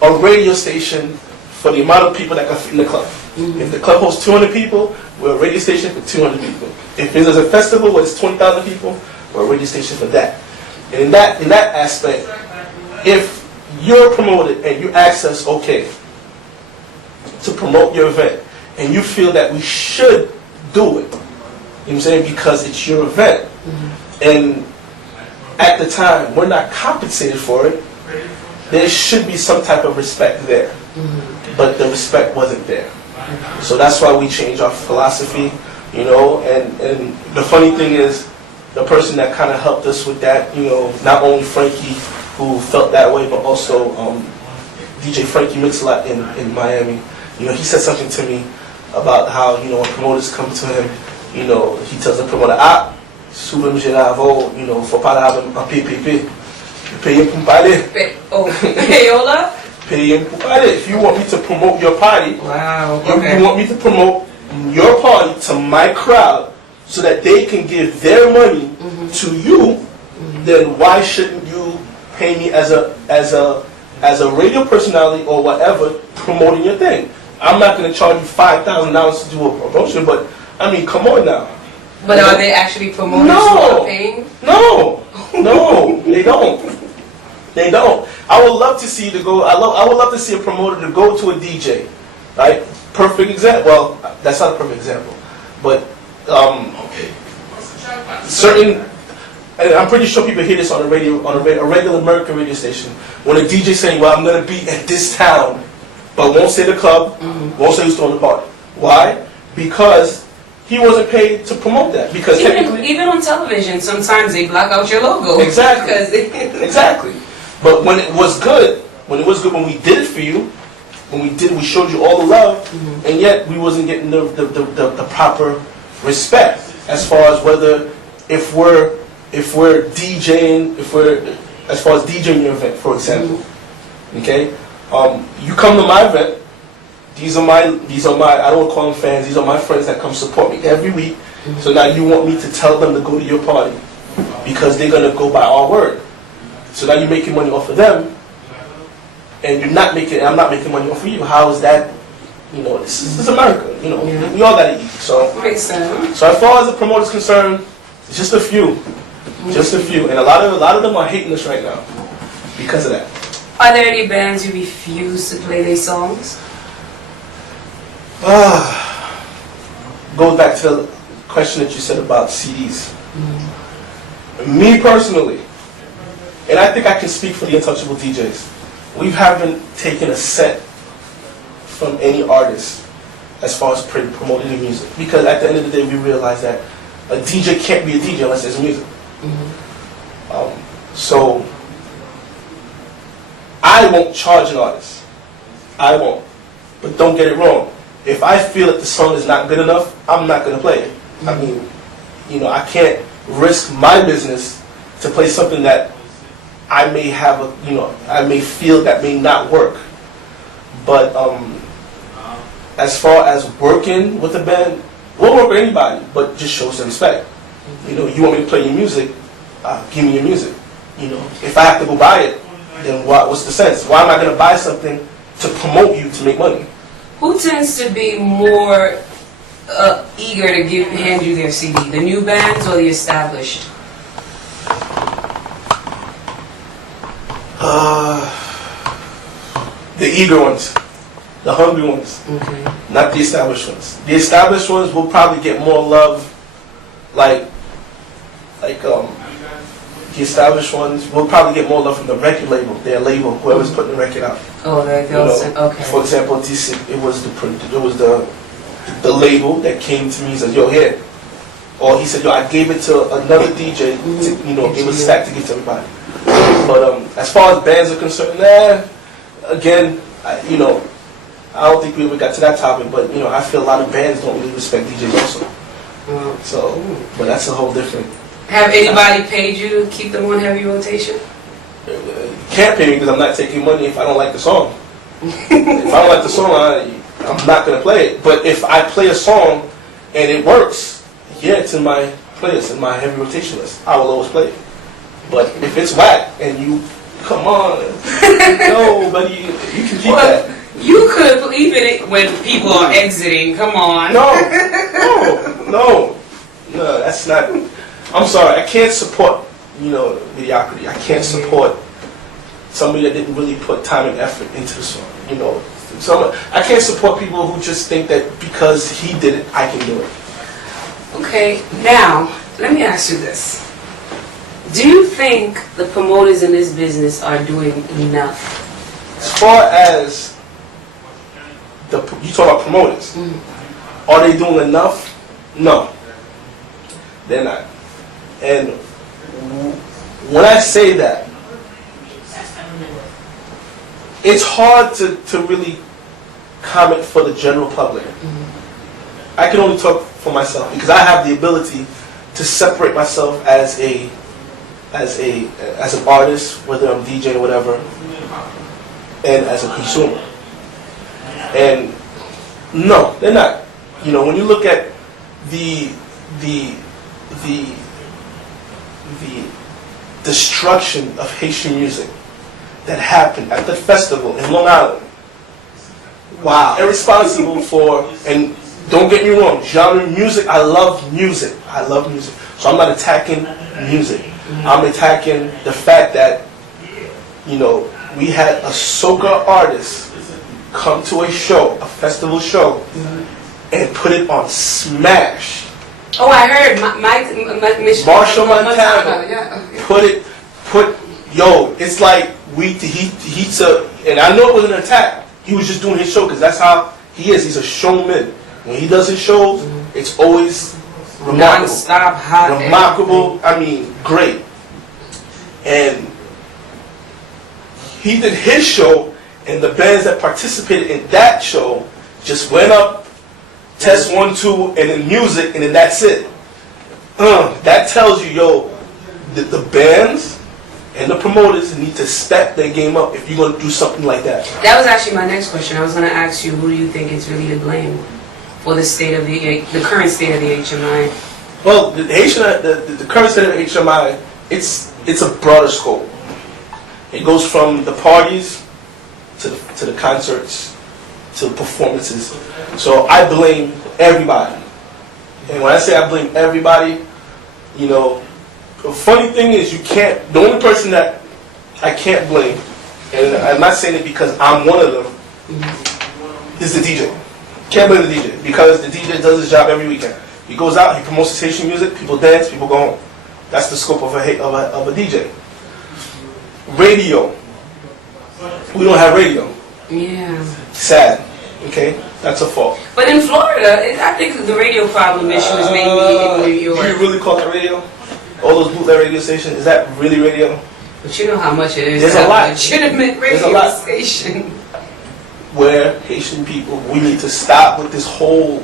a radio station for the amount of people that can fit in the club. If the club hosts 200 people, we're a radio station for 200 people. If there's a festival where it's 20,000 people, we're a radio station for that. And in that aspect, if you're promoted and you ask us, okay, to promote your event, and you feel that we should do it, you know what I'm saying, because it's your event, and at the time we're not compensated for it, there should be some type of respect there. But the respect wasn't there. So that's why we changed our philosophy, you know, and the funny thing is, the person that kind of helped us with that, you know, not only Frankie, who felt that way, but also DJ Frankie Mix-a-Lot in Miami. You know, he said something to me about how, you know, when promoters come to him, you know, he tells the promoter, souvent je l'avoue, you know, faut pas l'avoir en PPP. Payer pour parler. Oh, payola? Paying pour parler. If you want me to promote your party, wow, okay. you want me to promote your party to my crowd so that they can give their money to you, then why shouldn't you pay me as a radio personality or whatever promoting your thing? I'm not going to charge you $5,000 to do a promotion, but I mean, come on now. But are they actually promoters who are paying? No, they don't. They don't. I would love to see you to go. I would love to see a promoter to go to a DJ, right? Perfect example. Well, that's not a perfect example, but certain. And I'm pretty sure people hear this on the radio, on a regular American radio station. When a DJ saying, "Well, I'm going to be at this town," but won't say the club, won't say who's throwing the party. Why? Because he wasn't paid to promote that. Because even on television, sometimes they block out your logo. Exactly. Exactly. But when it was good, when we did it for you, we showed you all the love, and yet we wasn't getting the proper respect as far as whether if we're DJing, as far as DJing your event, for example. Okay, you come to my event. These are my I don't call them fans. These are my friends that come support me every week. So now you want me to tell them to go to your party because they're gonna go by our word. So now you're making money off of them, and I'm not making money off of you. How is that? You know, this is America. You know, we all gotta eat. So makes sense. So as far as the promoter's concerned, it's just a few, and a lot of them are hating us right now because of that. Are there any bands you refuse to play their songs? Goes back to the question that you said about CDs. Me personally, and I think I can speak for the Untouchable DJs, we haven't taken a cent from any artist as far as promoting the music. Because at the end of the day, we realize that a DJ can't be a DJ unless there's music. So I won't charge an artist. I won't. But don't get it wrong. If I feel that the song is not good enough, I'm not going to play it. I mean, you know, I can't risk my business to play something that I may have, I may feel that may not work. But as far as working with a band, We'll work with anybody, but just show some respect. You know, you want me to play your music, give me your music. You know, if I have to go buy it, then what's the sense? Why am I going to buy something to promote you to make money? Who tends to be more eager to hand you their CD? The new bands or the established? The eager ones, the hungry ones, not the established ones. The established ones will probably get more love, like the established ones will probably get more love from the record label, their label, whoever's putting the record out. Oh, okay. For example, it was the label that came to me and said, "Yo, here," or he said, "Yo, I gave it to another DJ, to, give a stack to give to everybody." But as far as bands are concerned, again, I don't think we ever got to that topic. But I feel a lot of bands don't really respect DJs also. So, but that's a whole different. Have anybody paid you to keep them on heavy rotation? You can't pay me because I'm not taking money if I don't like the song. If I don't like the song, I'm not going to play it. But if I play a song and it works, yeah, it's in my playlist, in my heavy rotation list. I will always play it. But if it's whack and you, come on, no, buddy, you can keep that. You could even it when people are exiting. Come on. No, that's not. I'm sorry, I can't support, mediocrity. I can't support somebody that didn't really put time and effort into the song. I can't support people who just think that because he did it, I can do it. Okay, now, let me ask you this. Do you think the promoters in this business are doing enough? As far as you talk about promoters, are they doing enough? No, they're not. And when I say that, it's hard to really comment for the general public. I can only talk for myself because I have the ability to separate myself as an artist, whether I'm DJ or whatever, and as a consumer. And no, they're not. When you look at the destruction of Haitian music that happened at the festival in Long Island. Wow. Irresponsible for, and don't get me wrong, genre music, I love music. So I'm not attacking music. I'm attacking the fact that, we had a soca artist come to a show, a festival show, and put it on Smash. Oh, I heard Marshall Montana it's like and I know it was an attack. He was just doing his show because that's how he is. He's a showman. When he does his shows, it's always remarkable. Non-stop hot. Remarkable. I mean, great. And he did his show, and the bands that participated in that show just went up, test 1, 2, and then music, and then that's it. That tells you, the bands and the promoters need to step their game up if you're going to do something like that. That was actually my next question. I was going to ask you, who do you think is really to blame for the state of the current state of the HMI? Well, the current state of HMI, it's a broader scope. It goes from the parties to the concerts to performances. So I blame everybody. And when I say I blame everybody, the funny thing is the only person that I can't blame, and I'm not saying it because I'm one of them, is the DJ. Can't blame the DJ because the DJ does his job every weekend. He goes out, he promotes his Haitian music, people dance, people go home. That's the scope of a DJ. Radio. We don't have radio. Yeah. Sad. Okay? That's a fault. But in Florida, I think the radio problem issue is mainly in New York. Do you really call that radio? All those bootleg radio stations, is that really radio? But you know how much it is. There's a lot. Legitimate radio station. Where Haitian people, we need to stop with this whole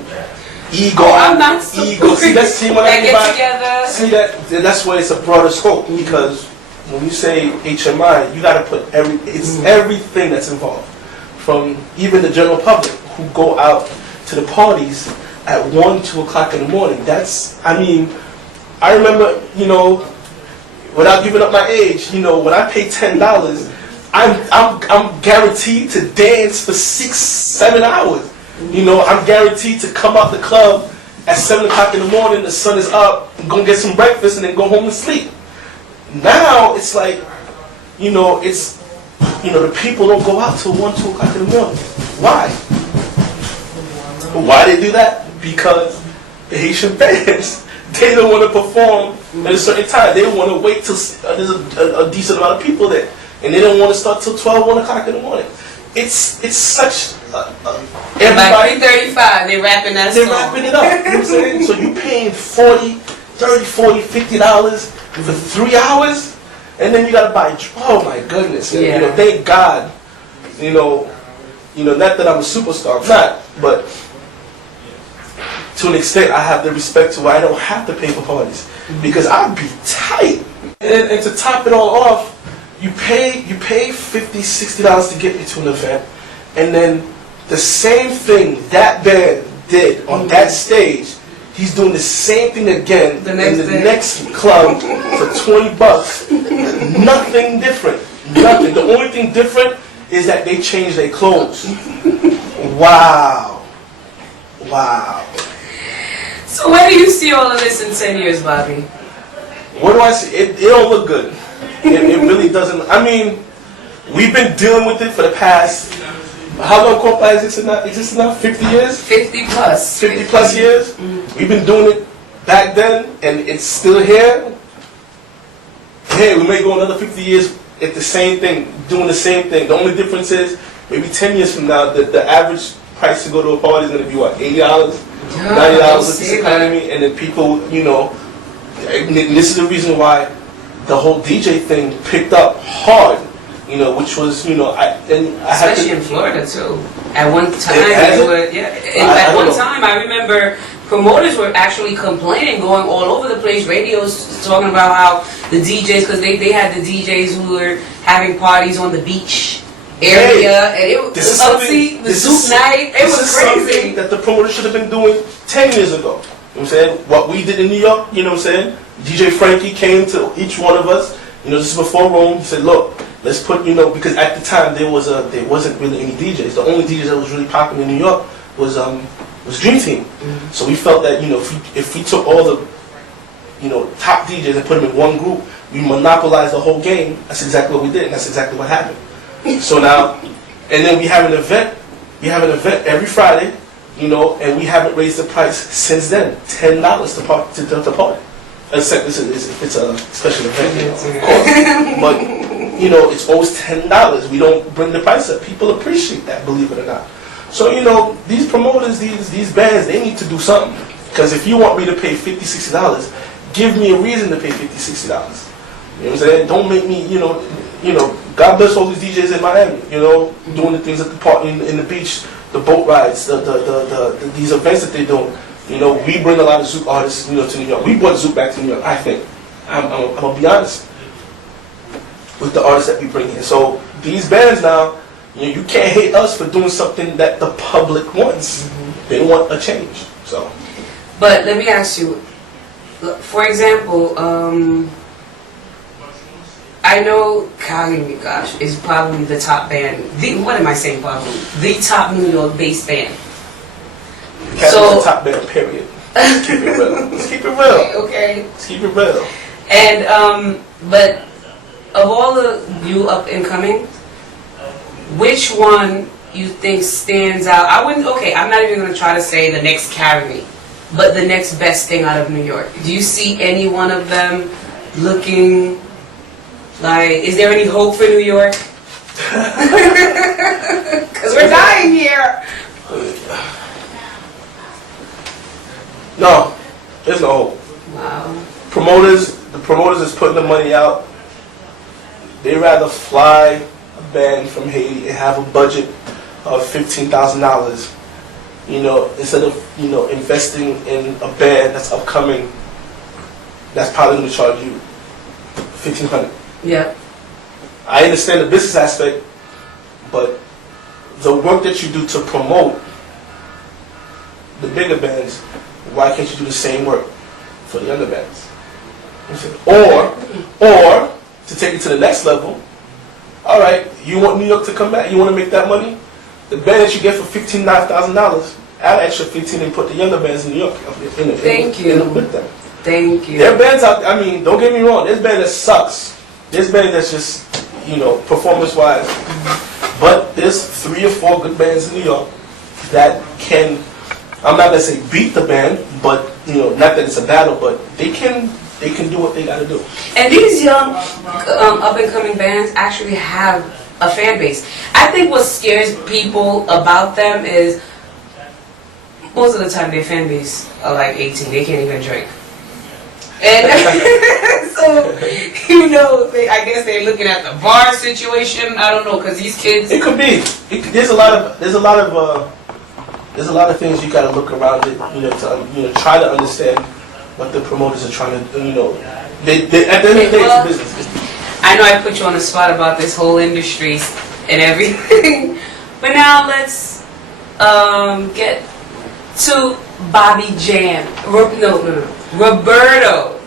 ego. I'm not so ego. See what I mean by together. See that's why it's a broader scope because when you say HMI, you got to put everything that's involved, from even the general public who go out to the parties at 1, 2 o'clock in the morning. I remember, without giving up my age, when I pay $10, I'm guaranteed to dance for 6, 7 hours. I'm guaranteed to come out the club at 7 o'clock in the morning, the sun is up, and go get some breakfast and then go home and sleep. Now it's like, the people don't go out till 1, 2 o'clock in the morning. Why? Why they do that? Because the Haitian bands, they don't want to perform at a certain time. They don't want to wait till there's a decent amount of people there. And they don't want to start till 12, 1 o'clock in the morning. It's such everybody. By 3:35, they're wrapping that song. They're wrapping it up. You know what I'm saying? So you paying $40, $50 for 3 hours, and then you gotta buy. Oh my goodness! Yeah. Thank God. Not that I'm a superstar, I'm not, but to an extent, I have the respect to where I don't have to pay for parties because I'd be tight. And to top it all off, you pay $50, $60 to get you to an event, and then the same thing that band did on that stage, he's doing the same thing again in the next club for $20. Nothing different. Nothing. The only thing different is that they changed their clothes. Wow. So where do you see all of this in 10 years, Bobby? What do I see? It don't look good. It really doesn't. We've been dealing with it for the past, how long Compa exists now? 50 years? 50 plus. 50 plus years? Mm-hmm. We've been doing it back then, and it's still here. Hey, we may go another 50 years at the same thing, doing the same thing. The only difference is, maybe 10 years from now, the average price to go to a party is going to be what, $80? $90 with this economy, and then people, and this is the reason why the whole DJ thing picked up hard, which was, especially in Florida too. At one time, I remember promoters were actually complaining, going all over the place. Radios talking about how the DJs, because they had the DJs who were having parties on the beach area, and it was the Zouk night. It was crazy. Something that the promoters should have been doing 10 years ago. You know what I'm saying? What we did in New York, you know what I'm saying? DJ Frankie came to each one of us. This is before Rome. He said, "Look, let's put, because at the time there wasn't really any DJs. The only DJs that was really popular in New York was Dream Team. Mm-hmm. So we felt that if we took all the top DJs and put them in one group, we monopolized the whole game. That's exactly what we did, and that's exactly what happened. So now, and then we have an event. We have an event every Friday, and we haven't raised the price since then. $10 to party. Except if it's a special event, of course. But it's always $10. We don't bring the price up. People appreciate that, believe it or not. So these promoters, these bands, they need to do something. Because if you want me to pay $50, $60, give me a reason to pay $50, $60. You know what I'm saying? Don't make me, God bless all these DJs in Miami, doing the things at the park, in the beach, the boat rides, these events that they're doing. We bring a lot of Zouk artists, to New York. We brought Zouk back to New York, I think. I'm going to be honest with the artists that we bring in. So these bands now, you can't hate us for doing something that the public wants. Mm-hmm. They want a change. So. But let me ask you, for example, I know Kali Gosh is probably the top band. What am I saying? Probably the top New York-based band. So the top band, period. Let's keep it real. Let's keep it real. Okay. Let's keep it real. And but of all the you up and coming, which one you think stands out? I'm not even going to try to say the next Carry Me, but the next best thing out of New York. Do you see any one of them looking like? Is there any hope for New York? Because we're dying here. No, there's no hope. Wow. The promoters is putting the money out. They rather fly a band from Haiti and have a budget of $15,000, instead of investing in a band that's upcoming. That's probably going to charge you $1,500. Yeah. I understand the business aspect, but the work that you do to promote, the bigger bands, why can't you do the same work for the younger bands? Or to take it to the next level, all right, you want New York to come back, you want to make that money? The band that you get for $15,000, add extra 15 and put the younger bands in New York with them. Thank you. There are bands out, I mean, don't get me wrong, there's band that sucks. There's band that's just, performance-wise. But there's 3 or 4 good bands in New York that can, I'm not going to say beat the band, but, not that it's a battle, but they can do what they got to do. And these young, up-and-coming bands actually have a fan base. I think what scares people about them is most of the time their fan base are like 18. They can't even drink. And so, I guess they're looking at the bar situation. I don't know, because these kids. It could be. There's a lot of things you got to look around it, to try to understand what the promoters are trying to, They at the end of the day, it's a business. I know I put you on the spot about this whole industry and everything, but now let's get to Bobby Jamz. Roberto.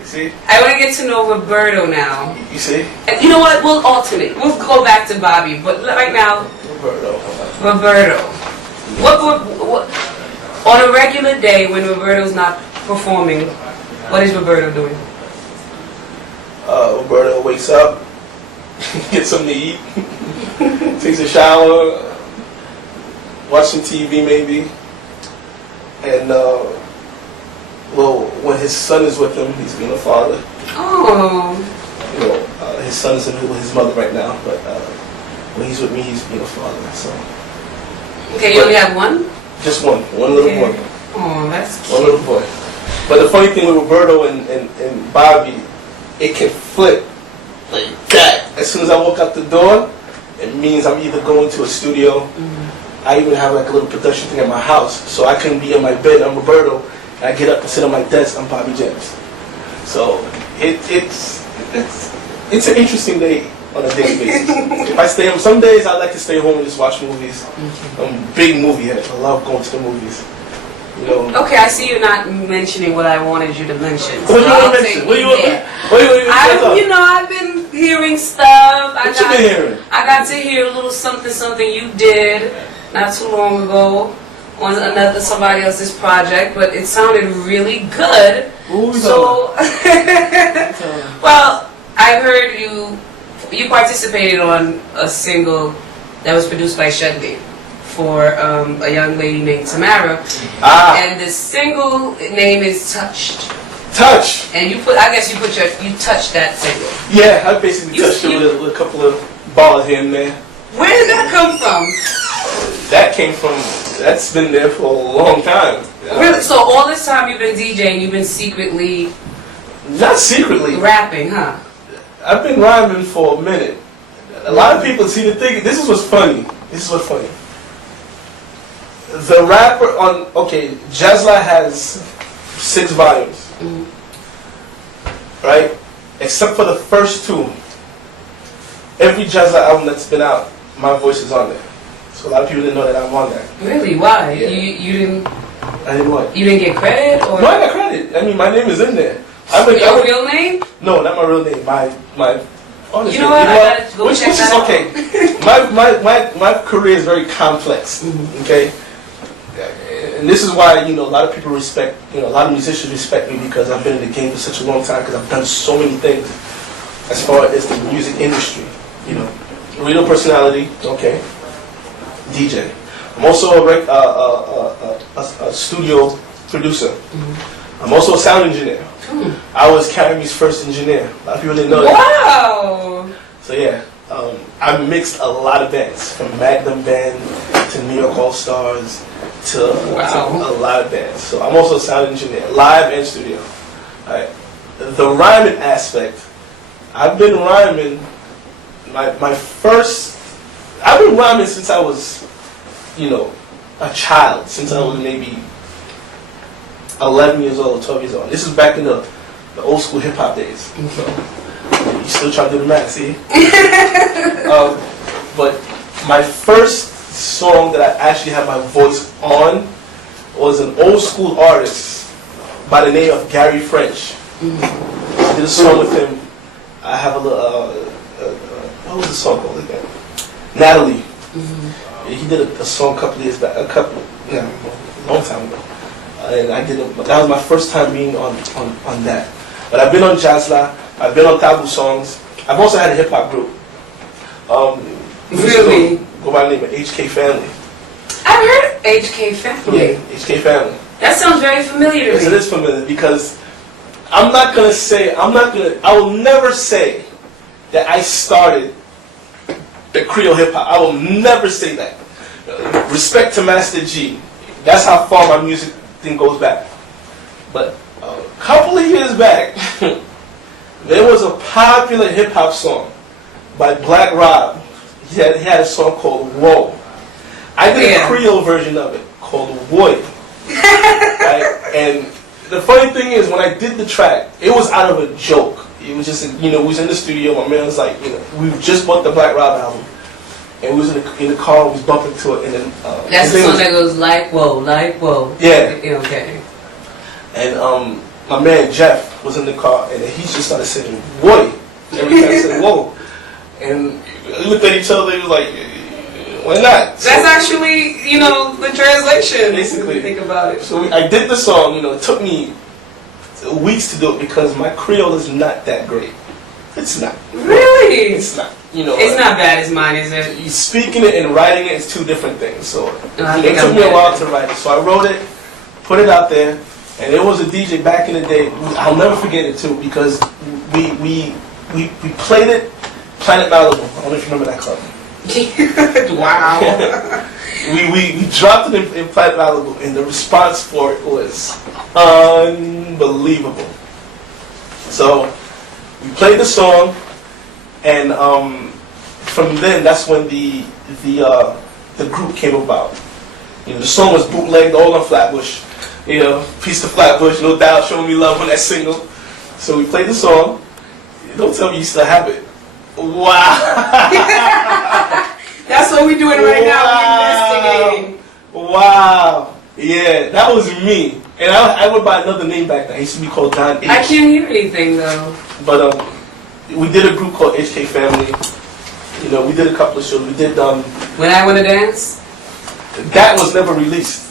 You see? I want to get to know Roberto now. You see? And you know what? We'll alternate. We'll go back to Bobby, but right now, Roberto. What on a regular day when Roberto's not performing, what is Roberto doing? Roberto wakes up, gets something to eat, takes a shower, watching TV maybe, and when his son is with him, he's being a father. Oh. His son is with his mother right now, but when he's with me, he's being a father. So. Okay, you only have one? Just one little boy. Oh, that's cute. One little boy. But the funny thing with Roberto and Bobby, it can flip like that. As soon as I walk out the door, it means I'm either going to a studio. I even have like a little production thing at my house, so I can be in my bed. I'm Roberto, and I get up and sit on my desk. I'm Bobby Jamz. So it's an interesting day on a daily basis. If I stay home, some days I like to stay home and just watch movies. I'm a big movie head. I love going to the movies. Okay, I see you're not mentioning what I wanted you to mention. What do you want to mention? What do you want? I've been hearing stuff. What you been hearing? I got to hear a little something you did not too long ago on somebody else's project, but it sounded really good. So, well, I heard you participated on a single that was produced by Shudley for a young lady named Tamara, and the single name is Touched. Touch. And you touched that single. Yeah, I basically touched it with a couple of bars here and there. Where did that come from? That's been there for a long time. Really? So all this time you've been DJing, you've been secretly... Not secretly. Rapping, huh? I've been rhyming for a minute. A lot of people see the thing. This is what's funny. The rapper Jazzla has 6 volumes. Right? Except for the first 2. Every Jazzla album that's been out, my voice is on there. So a lot of people didn't know that I'm on there. Really? Why? Yeah. You didn't... I didn't what? You didn't get credit? Or? No, I got credit. I mean, my name is in there. Your real name? No, not my real name. My honestly, you know what? I gotta go check that out. Okay. my career is very complex. Okay. And this is why, a lot of people respect, a lot of musicians respect me because I've been in the game for such a long time because I've done so many things as far as the music industry, Radio personality, okay, DJ. I'm also a studio producer. I'm also a sound engineer. I was Academy's first engineer. A lot of people didn't know that. Wow! So yeah, I mixed a lot of bands, from Magnum Band to New York All Stars to a lot of bands. So I'm also a sound engineer, live and studio. All right. The rhyming aspect, I've been rhyming. I've been rhyming since I was, a child. Since I was maybe 11 years old or 12 years old. This is back in the old school hip hop days. So you still trying to do the math, see? But my first song that I actually had my voice on was an old school artist by the name of Gary French. I did a song with him. I have a little, what was the song called again? Natalie. He did a song a couple years back, a long time ago. And I did that was my first time being on that. But I've been on Jazzla, I've been on Taboo songs. I've also had a hip hop group. Really? Go by the name of HK Family. I've heard of HK Family. Yeah, HK Family. That sounds very familiar to me. Yes, it is familiar because I will never say that I started the Creole hip hop. I will never say that. Respect to Master G. That's how far my music thing goes back. But a couple of years back, there was a popular hip hop song by Black Rob. He had a song called Whoa. I did a Creole version of it called Woy. Right? And the funny thing is, when I did the track, it was out of a joke. It was just, we was in the studio. My man was like, we just bought the Black Rob album, and we was in the car, we was bumping to it, and then that's the song that goes like whoa. Yeah. Okay. And my man Jeff was in the car, and then he just started singing "Woy" every time I said "Whoa," and we looked at each other. He was like, "Why not?" That's actually, the translation. Basically, when you think about it. So I did the song. It took me weeks to do it because my Creole is not that great. It's not. Really? It's not. It's not bad as mine, is it? Speaking it and writing it is two different things. So it took me a while to write it. So I wrote it, put it out there, and there was a DJ back in the day. I'll never forget it too because we played it, Planet Malibu. I don't know if you remember that club. Wow. we dropped it in Planet Malibu, and the response for it was unbelievable. So we played the song, and from then that's when the group came about. The song was bootlegged all on Flatbush. Peace to Flatbush, no doubt, showing me love on that single. So we played the song. Don't tell me you still have it. Wow. That's what we're doing right now. We're investigating. Wow. Yeah, that was me. And I went by another name back then. I used to be called Don H. I can't hear anything though. But we did a group called HK Family. We did a couple of shows. We did When I Wanna Dance? That was never released.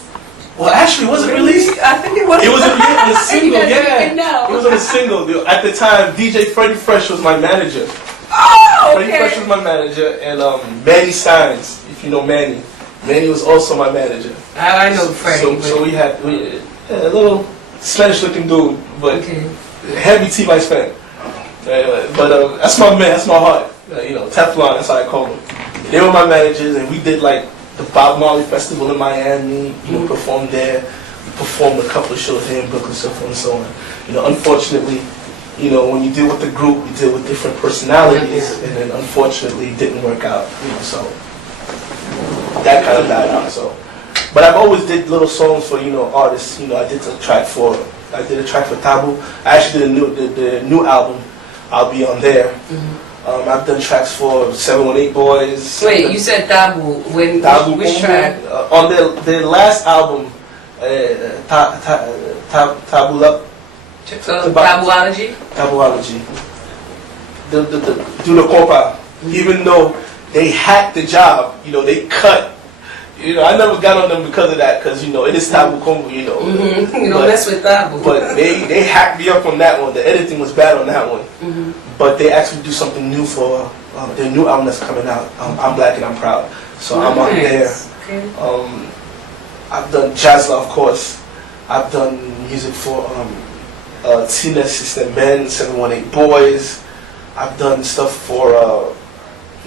Well, actually, was it released? I think it was. It was on a single, yeah. No. It was on a single. At the time, DJ Freddie Fresh was my manager. Oh, okay. Freddie Fresh was my manager, and Manny Steins, if you know Manny. Manny was also my manager. I know Freddie. So we had a little Spanish-looking dude, but heavy T-Vice fan. But that's my man, that's my heart. Teflon, that's how I call them. They were my managers, and we did like the Bob Marley Festival in Miami. Performed there. We performed a couple of shows here in Brooklyn, so forth and so on. Unfortunately, when you deal with the group, you deal with different personalities, and then unfortunately, it didn't work out. So that kind of died out. So, but I've always did little songs for artists. I did a track for Taboo. I actually did the new album. I'll be on there. I've done tracks for 718 Boys. Wait, you said Taboo. Which track? On their last album, Taboo. Tabooology? Tabooology. Do the compa. Even though they hacked the job, they cut. I never got on them because of that, because it is Taboo Combo, You don't mess with Taboo. But they hacked me up on that one. The editing was bad on that one. But they actually do something new for their new album that's coming out. I'm Black and I'm Proud. So I'm on there. Okay. I've done Jazzla, of course. I've done music for Tina System Ben, 718 Boys. I've done stuff for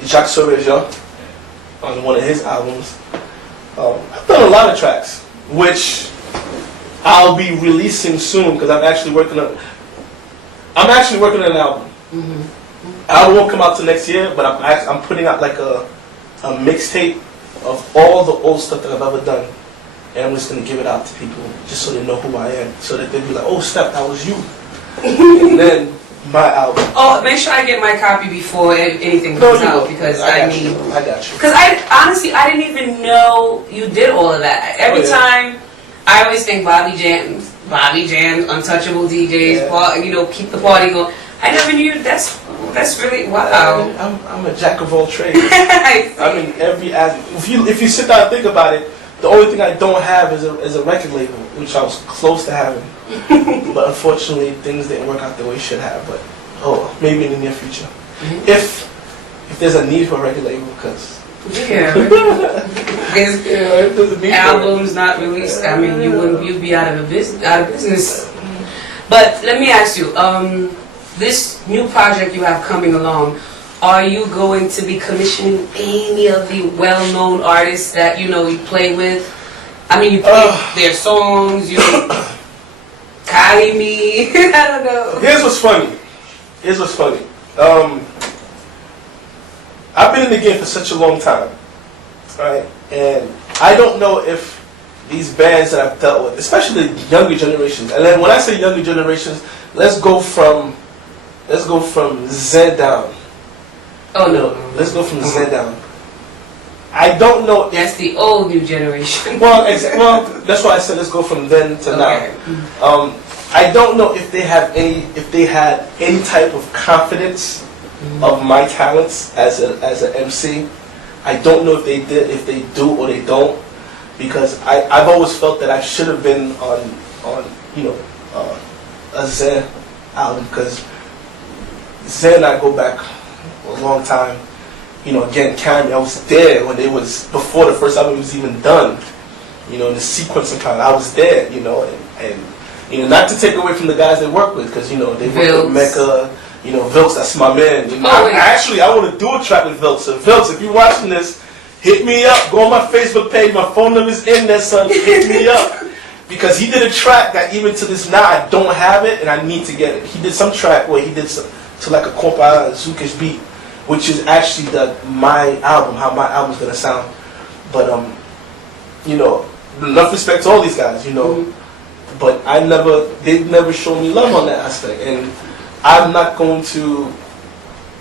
Jacques Sauvageon on one of his albums. I've done a lot of tracks, which I'll be releasing soon because I'm actually working on an album. Album won't come out till next year, but I'm putting out like a mixtape of all the old stuff that I've ever done, and I'm just gonna give it out to people just so they know who I am, so that they'll be like, "Oh, Steph, that was you." And then my album. Oh, make sure I get my copy before anything comes out because I got you. Because I honestly didn't even know you did all of that. Every time I always think Bobby Jamz, untouchable DJs, keep the party going. I never knew that's really wow. I'm a jack of all trades. I mean, every aspect. If you sit down and think about it, the only thing I don't have is a record label, which I was close to having. But unfortunately, things didn't work out the way it should have. But maybe in the near future, if there's a need for a record label, because there's albums not released. I mean, you'd be out of business. But let me ask you, this new project you have coming along, are you going to be commissioning any of the well-known artists that you play with? I mean, you play their songs, Kylie Me, I don't know. Here's what's funny. I've been in the game for such a long time, right? And I don't know if these bands that I've dealt with, especially the younger generations, and then when I say younger generations, let's go from Z down. Oh no. Let's go from Z down. I don't know. That's the old new generation. Well, that's why I said let's go from then to now. I don't know if they had any type of confidence of my talents as an MC. I don't know if they do or they don't, because I've always felt that I should have been on a Z album, because Z and I go back a long time. Again, Camry, I was there when it was before the first album was even done. In the sequencing part, I was there. And not to take away from the guys they work with, because they work with Mecca. Vilks, that's my man. I want to do a track with Vilks. So Vilks, if you're watching this, hit me up. Go on my Facebook page. My phone number's in there, son. Hit me up. Because he did a track that even to this now I don't have it and I need to get it. He did some track where he did some to like a compa Zukish beat, which is actually my album, how my album's gonna sound. But enough respect to all these guys, But they've never shown me love on that aspect, and I'm not going to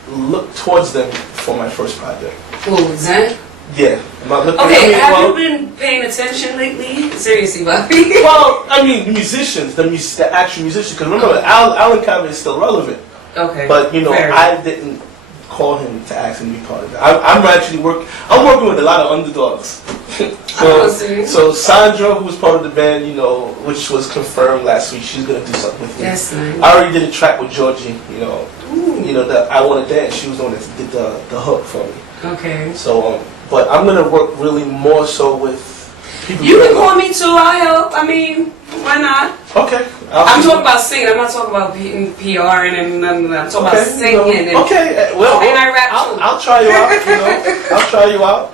look towards them for my first project. Oh, Zen? Yeah, I'm not looking. Okay, have you been paying attention lately? Seriously, Bobby. Well, I mean, the musicians, the actual musicians. Because remember, Alan Cabot is still relevant. Okay. But I didn't call him to ask him to be part of it. I'm working with a lot of underdogs. So Sandra, who was part of the band, which was confirmed last week, she's gonna do something with me. That's nice. I already did a track with Georgie. That I Wanna Dance. She was the one that did the hook for me. Okay. So, but I'm gonna work really more so with people. You can call me too. I'll help. I mean, why not? Okay. I'm talking about singing. I'm not talking about PR and none of that. I'm talking about singing. And okay. Well, and I rap too. I'll try you out. I'll try you out.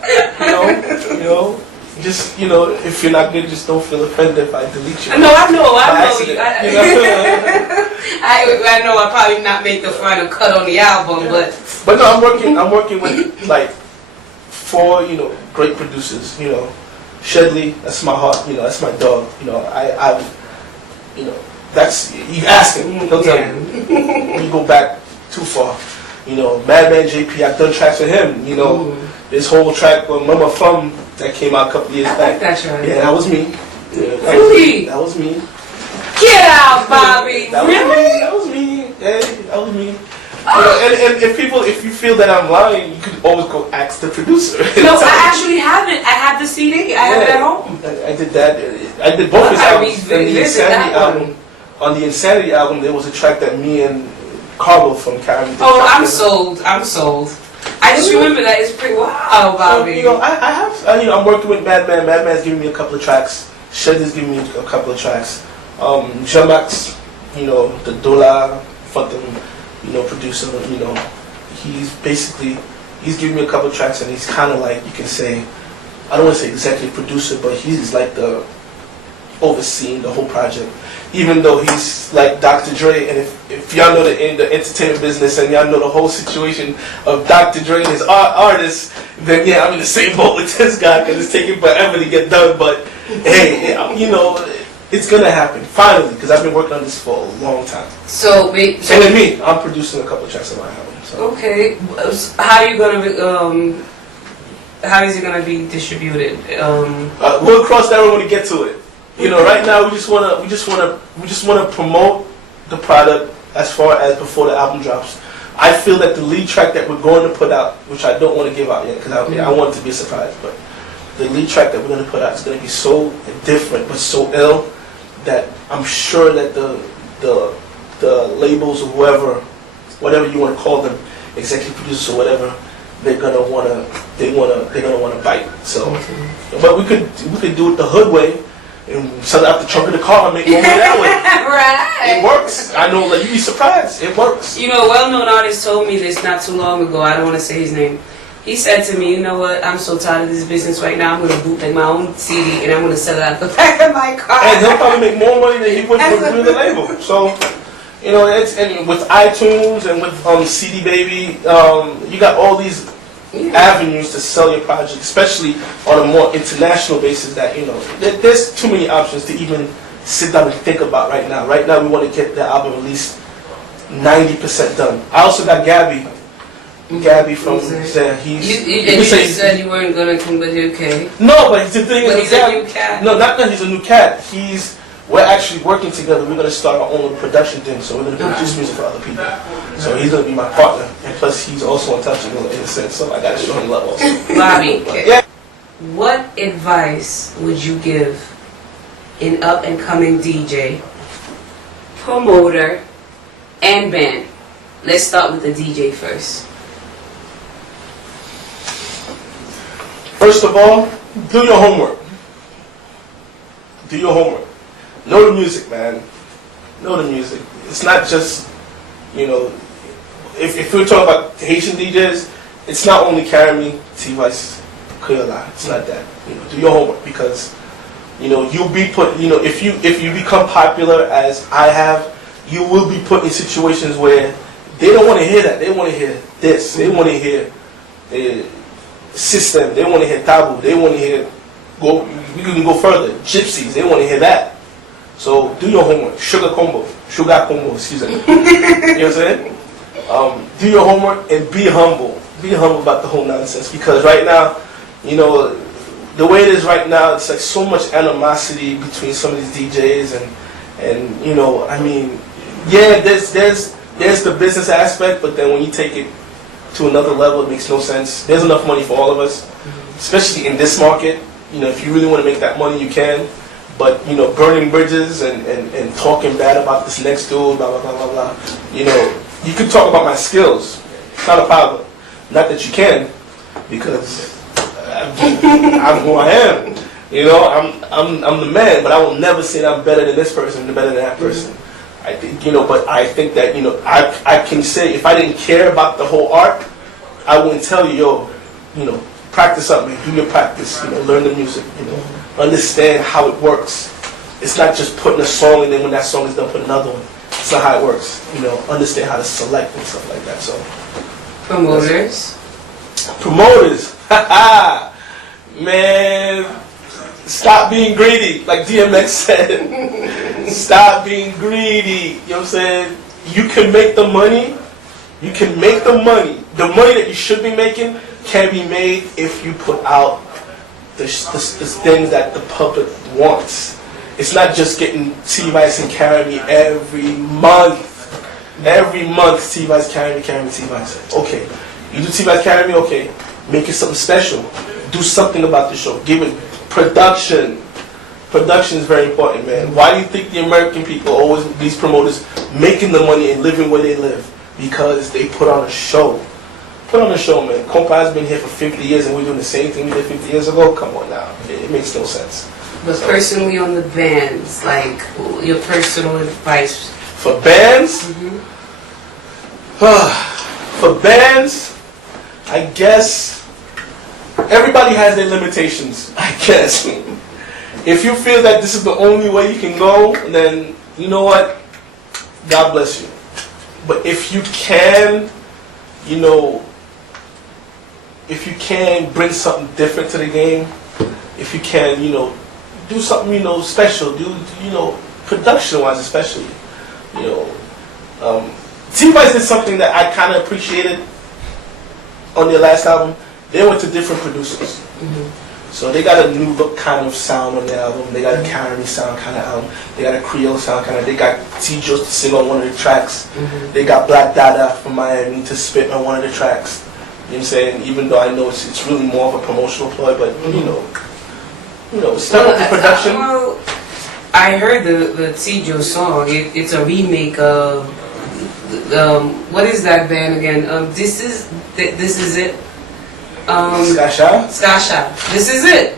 Just if you're not good, just don't feel offended if I delete you. No, I know. I know. I'll probably not make the final cut on the album, but no, I'm working with like 4 great producers. Shedley, that's my heart. That's my dog. That's you ask him. He'll tell you. You go back too far. Madman JP. I've done tracks with him. This whole track with Mama Fum that came out a couple years back. Like that track. Yeah, that was me. Really? That was me. Get out, Bobby. Really? That was me. Hey, that was me. And if you feel that I'm lying, you could always go ask the producer. No, I actually have it. I have the CD. I have it at home. I did that. I did both his albums. On the Insanity album. On the Insanity album, there was a track that me and Carlo from Karen did. Oh, I'm sold. I just remember that it's pretty wow, Bobby. I have. I'm working with Madman. Madman's giving me a couple of tracks. Shed is giving me a couple of tracks. Jamax, the Dola Phantom, producer. He's giving me a couple of tracks, and he's kind of like, you can say, I don't want to say executive producer, but he's like the overseeing the whole project. Even though he's like Dr. Dre, and if y'all know the entertainment business and y'all know the whole situation of Dr. Dre and his artists, then yeah, I'm in the same boat with this guy because it's taking forever to get done. But hey, it's gonna happen finally because I've been working on this for a long time. So and then me, I'm producing a couple of tracks on my album. So. Okay, how are you gonna? How is it gonna be distributed? We'll cross that road when we get to it. You know, right now we just wanna promote the product as far as before the album drops. I feel that the lead track that we're going to put out, which I don't want to give out yet because I want it to be a surprise, but the lead track that we're going to put out is going to be so different but so ill that I'm sure that the labels or whatever you want to call them, executive producers or whatever, they're gonna wanna bite. So, but we could do it the hood way and sell it out the trunk of the car and make more money that way. Right. It works. I know, like, you'd be surprised. It works. You know, a well-known artist told me this not too long ago. I don't want to say his name. He said to me, you know what, I'm so tired of this business right now. I'm going to bootleg my own CD and I'm going to sell it out the back of my car. And he'll probably make more money than he would through the label. So, you know, and with iTunes and with CD Baby, you got all these avenues to sell your project, especially on a more international basis that, you know, there's too many options to even sit down and think about right now. Right now we want to get the album at least 90% done. I also got Gabby from Zan. You said you weren't going to come with you, okay? No, but the thing is, he's a new cat. No, not that he's a new cat. We're actually working together. We're going to start our own production thing, so we're going to produce music for other people. So he's going to be my partner, and plus he's also untouchable in a sense, so I got to show him love also. Bobby, yeah. What advice would you give an up-and-coming DJ, promoter, and band? Let's start with the DJ first. First of all, do your homework. Do your homework. Know the music, man. Know the music. It's not just, you know, if we're talking about Haitian DJs, it's not only Carry T-Vice, Kuyala. It's not that. You know, do your homework because, you know, you'll be put, you know, if you become popular as I have, you will be put in situations where they don't want to hear that. They want to hear this. They want to hear system. They want to hear tabu. They want to hear we can go further. Gypsies. They want to hear that. So do your homework. Sugar combo, excuse me. You know what I'm saying? Do your homework and be humble. Be humble about the whole nonsense because right now, you know, the way it is right now, it's like so much animosity between some of these DJs and you know, I mean, yeah, there's the business aspect, but then when you take it to another level, it makes no sense. There's enough money for all of us, especially in this market. You know, if you really want to make that money, you can. But, you know, burning bridges and talking bad about this next dude, blah, blah, blah, blah, blah. You know, you can talk about my skills. It's not a problem. Not that you can, because I'm who I am. You know, I'm the man, but I will never say that I'm better than this person, better than that person. I think, you know, but I think that, you know, I can say if I didn't care about the whole art, I wouldn't tell you, you know, practice up, man. Do your practice. You know, learn the music. You know, understand how it works. It's not just putting a song and then when that song is done, put another one. It's not how it works. You know, understand how to select and stuff like that. So, promoters, man, stop being greedy, like DMX said. Stop being greedy. You know what I'm saying? You can make the money. You can make the money. The money that you should be making can be made if you put out the things that the public wants. It's not just getting T-Vice and Carry Me every month. Every month, T-Vice, Carry Me, T-Vice. Okay, you do T-Vice, Carry Me, okay. Make it something special. Do something about the show. Give it production. Production is very important, man. Why do you think the American people, always these promoters, making the money and living where they live? Because they put on a show. Put on a show, man. Compa has been here for 50 years and we're doing the same thing we did 50 years ago? Come on now. It makes no sense. But personally on the bands, like your personal advice? For bands? Mm-hmm. For bands, I guess everybody has their limitations, I guess. If you feel that this is the only way you can go, then you know what? God bless you. But if you can, you know, if you can bring something different to the game, if you can, you know, do something, you know, special, do, you know, production-wise especially, you know. T-Vice did something that I kind of appreciated on their last album. They went to different producers. Mm-hmm. So they got a new look kind of sound on the album. They got a Caribbean sound kind of album. They got a Creole sound kind of. They got T-Joe to sing on one of the tracks. They got Black Dada from Miami to spit on one of the tracks. You know what I'm saying? Even though I know it's really more of a promotional ploy, but you know, step up the production. Well, I heard the T-Joe song. It's a remake of what is that band again? This is it. Skasha. This is it.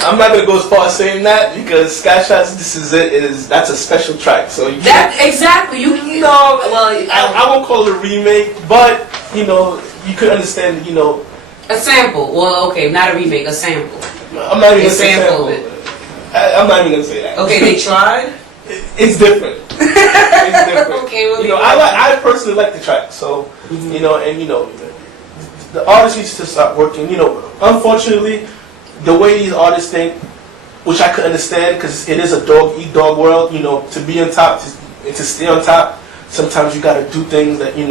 I'm not gonna go as far as saying that because Skasha's "This Is It" that's a special track. So you exactly. You know. Well, I won't call it a remake, but you could understand. A sample. Well, okay, not a remake. A sample. I'm not even gonna say sample sample. I'm not even gonna say that. Okay, they tried. It's different. It's different. Okay, well, I personally like the track. So the artist needs to start working. Unfortunately, the way these artists think, which I could understand because it is a dog-eat-dog world. To be on top, to stay on top, sometimes you got to do things that you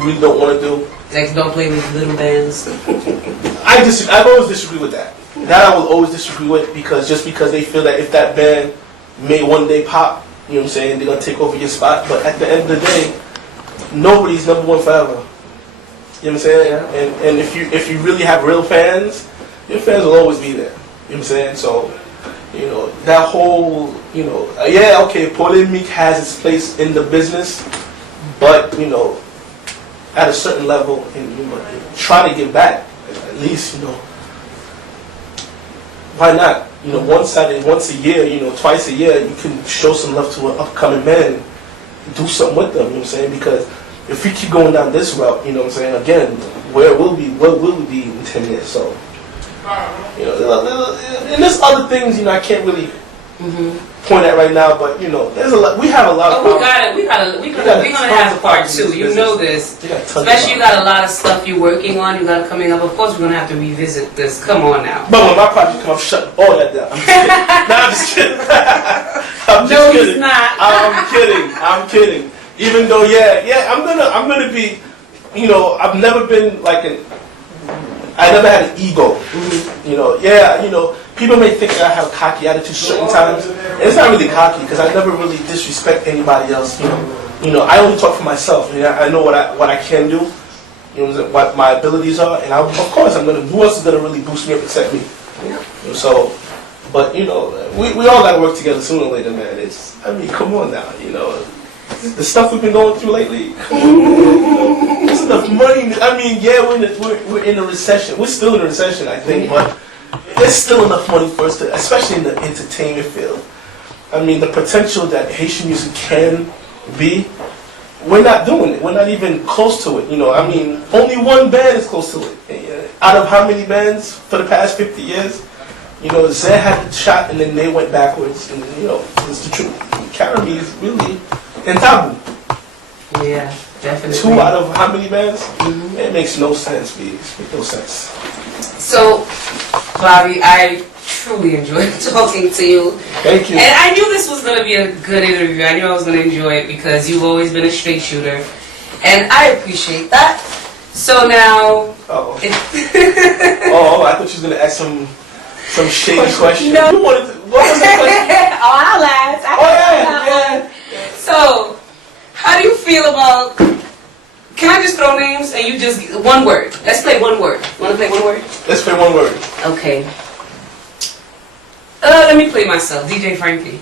really don't want to do. Like don't play with little bands. I've always disagreed with that. That I will always disagree with because they feel that if that band may one day pop, you know what I'm saying, they're gonna take over your spot. But at the end of the day, nobody's number one forever. You know what I'm saying? Yeah. And if you really have real fans, your fans will always be there. You know what I'm saying? So, that whole, polemic has its place in the business, but at a certain level, and try to give back at least, why not? Once a year, twice a year, you can show some love to an upcoming man, do something with them. You know what I'm saying? Because if we keep going down this route, you know what I'm saying? Again, where will we be in 10 years? So, and there's other things, I can't really point at right now, but there's a lot. We have a lot of. We're gonna have a part 2. You know this, especially you got a lot of stuff you're working on. You got it coming up. Of course, we're gonna have to revisit this. Come on now. But when my project comes, I'm shutting all that down. I'm just kidding. I'm just no, kidding. he's not. I'm kidding. Even though, I'm gonna be. I've never been like I never had an ego. People may think that I have a cocky attitude certain times. And it's not really cocky because I never really disrespect anybody else. I only talk for myself. I know what I can do. What my abilities are, and of course I'm gonna. Who else is gonna really boost me up except me? So, but we all gotta work together sooner or later, man. Come on now. The stuff we've been going through lately. There's enough money. We're in a recession. We're still in a recession, I think, but there's still enough money for us to, especially in the entertainment field. The potential that Haitian music can be, we're not doing it. We're not even close to it. Only one band is close to it. Out of how many bands for the past 50 years? Zed had the shot and then they went backwards. And, it's the truth. Caribbean is really in Tabu. Yeah, definitely. 2 out of how many bands? It makes no sense, B. It makes no sense. So, Bobby, I truly enjoyed talking to you. Thank you. And I knew this was going to be a good interview. I knew I was going to enjoy it because you've always been a straight shooter. And I appreciate that. So now... Oh, I thought you was going to ask some shady question. No. What was that question? I'll ask. Yeah. So, how do you feel about... Can I just throw names and you just... One word. Let's play one word. Want to play one word? Let's play one word. Okay. Let me play myself. DJ Frankie.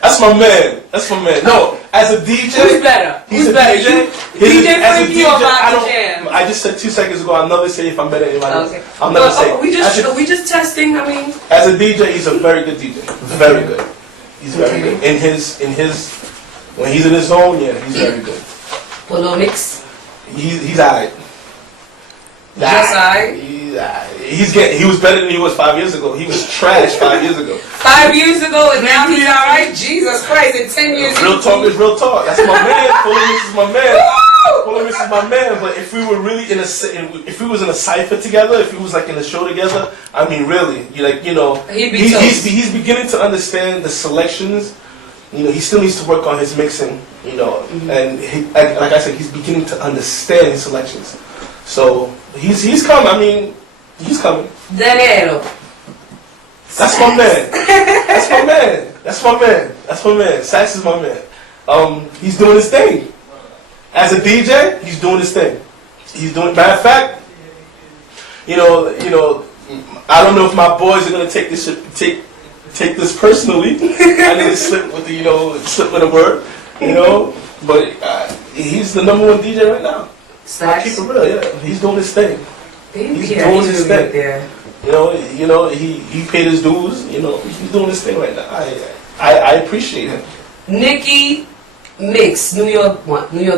That's my man. No, as a DJ... Who's better? He's a better? DJ. DJ Frankie or Bobby Jamz? I just said 2 seconds ago, I'll never say if I'm better than anybody else. Okay. I'll never say. We just testing, As a DJ, he's a very good DJ. Very good. He's very good. When he's in his zone, yeah, he's very good. Polo mix? He's alright. Just alright? He was better than he was 5 years ago. He was trash 5 years ago. 5 years ago and now he's alright? Jesus Christ, in 10 years. Real talk is real talk. That's my man. Polo mix is my man. Polo mix is my man. But if we were really if we was in a cipher together, if we was like in a show together, really, he's beginning to understand the selections. He still needs to work on his mixing, and like I said, he's beginning to understand his selections. So He's coming. I mean, he's coming. Danero. That's my man. That's my man. That's my man. That's my man. Sax is my man. He's doing his thing. As a DJ, he's doing his thing. He's doing. Matter of fact, you know, I don't know if my boys are gonna take this personally. I didn't slip with slip with a word, But he's the #1 DJ right now. I keep it real, yeah. He's doing his thing. He's doing his thing. There. He paid his dues. He's doing his thing right now. I appreciate him. Nikki Mix, New York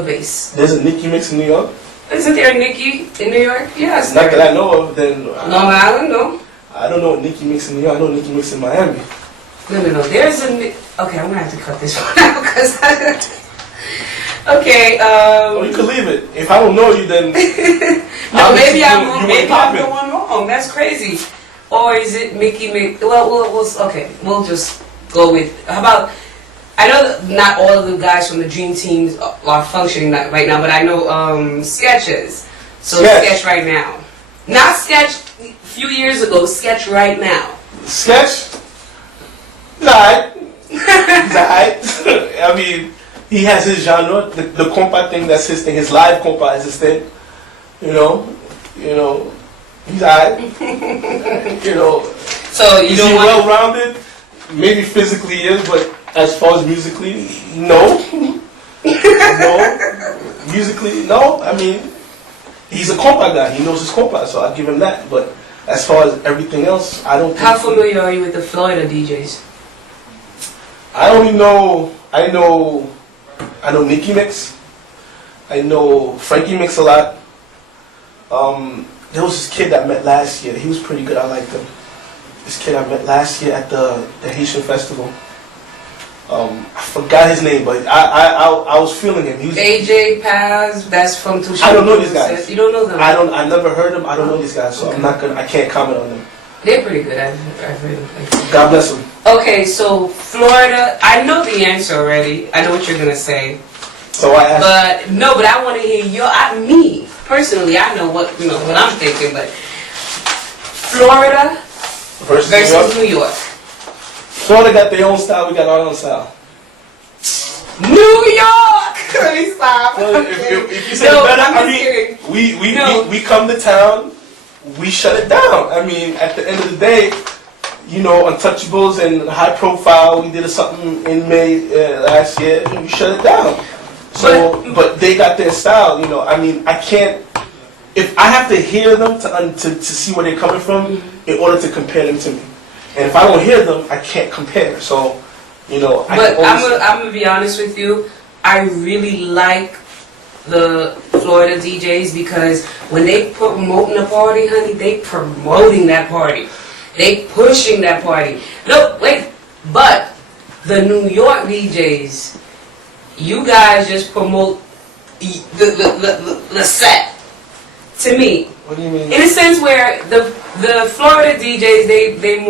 base. There's a Nikki Mix in New York. Isn't there a Nikki in New York? Yes. Not that I know of. Then Long Island, no. I don't know Nikki Mix in New York. I know Nikki Mix in Miami. No. There's a. Okay, I'm gonna have to cut this one out because. Okay. Oh, you could leave it. If I don't know you, then. No, maybe I'm the one wrong. That's crazy. Or is it Mickey Mix? Well, okay. We'll just go with. How about? I know that not all of the guys from the Dream Teams are functioning right now, but I know Sketches. So Sketch right now. Not Sketch a few years ago, Sketch right now. Sketch? Nah. He's alright. I mean, he has his genre. The compa thing, that's his thing. His live compa is his thing. He's alright. So you don't want well-rounded? Maybe physically he is, but as far as musically, no. No. Musically, no. I mean, he's a compa guy. He knows his compa, so I'll give him that. But as far as everything else, I don't think... How familiar are you with the Florida DJs? I only know... I know Nikki Mix. I know Frankie Mix a lot. There was this kid I met last year. He was pretty good. I liked him. This kid I met last year at the Haitian Festival. I forgot his name, but I was feeling him. He was AJ Paz, that's from Touche. I don't know these guys. You don't know them? I never heard them. I don't know these guys, so okay. I can't comment on them. They're pretty good. I've heard them. God bless them. Okay, so Florida, I know the answer already. I know what you're gonna say. So I asked. But I want to hear me personally. I know what I'm thinking, but Florida versus New York. Florida got their own style. We got our own style. New York. Let me stop. Well, if you say better, I mean, we come to town, we shut it down. I mean, at the end of the day, Untouchables and High Profile, we did something in May last year, and we shut it down. So, but they got their style. I mean, I can't. If I have to hear them to see where they're coming from in order to compare them to me, and if I don't hear them, I can't compare. So, I'm gonna be honest with you. I really like the Florida DJs because when they promoting a party, honey, they promoting that party. They pushing that party. Look, wait, but the New York DJs, you guys just promote the set. To me, what do you mean? In a sense where the Florida DJs they're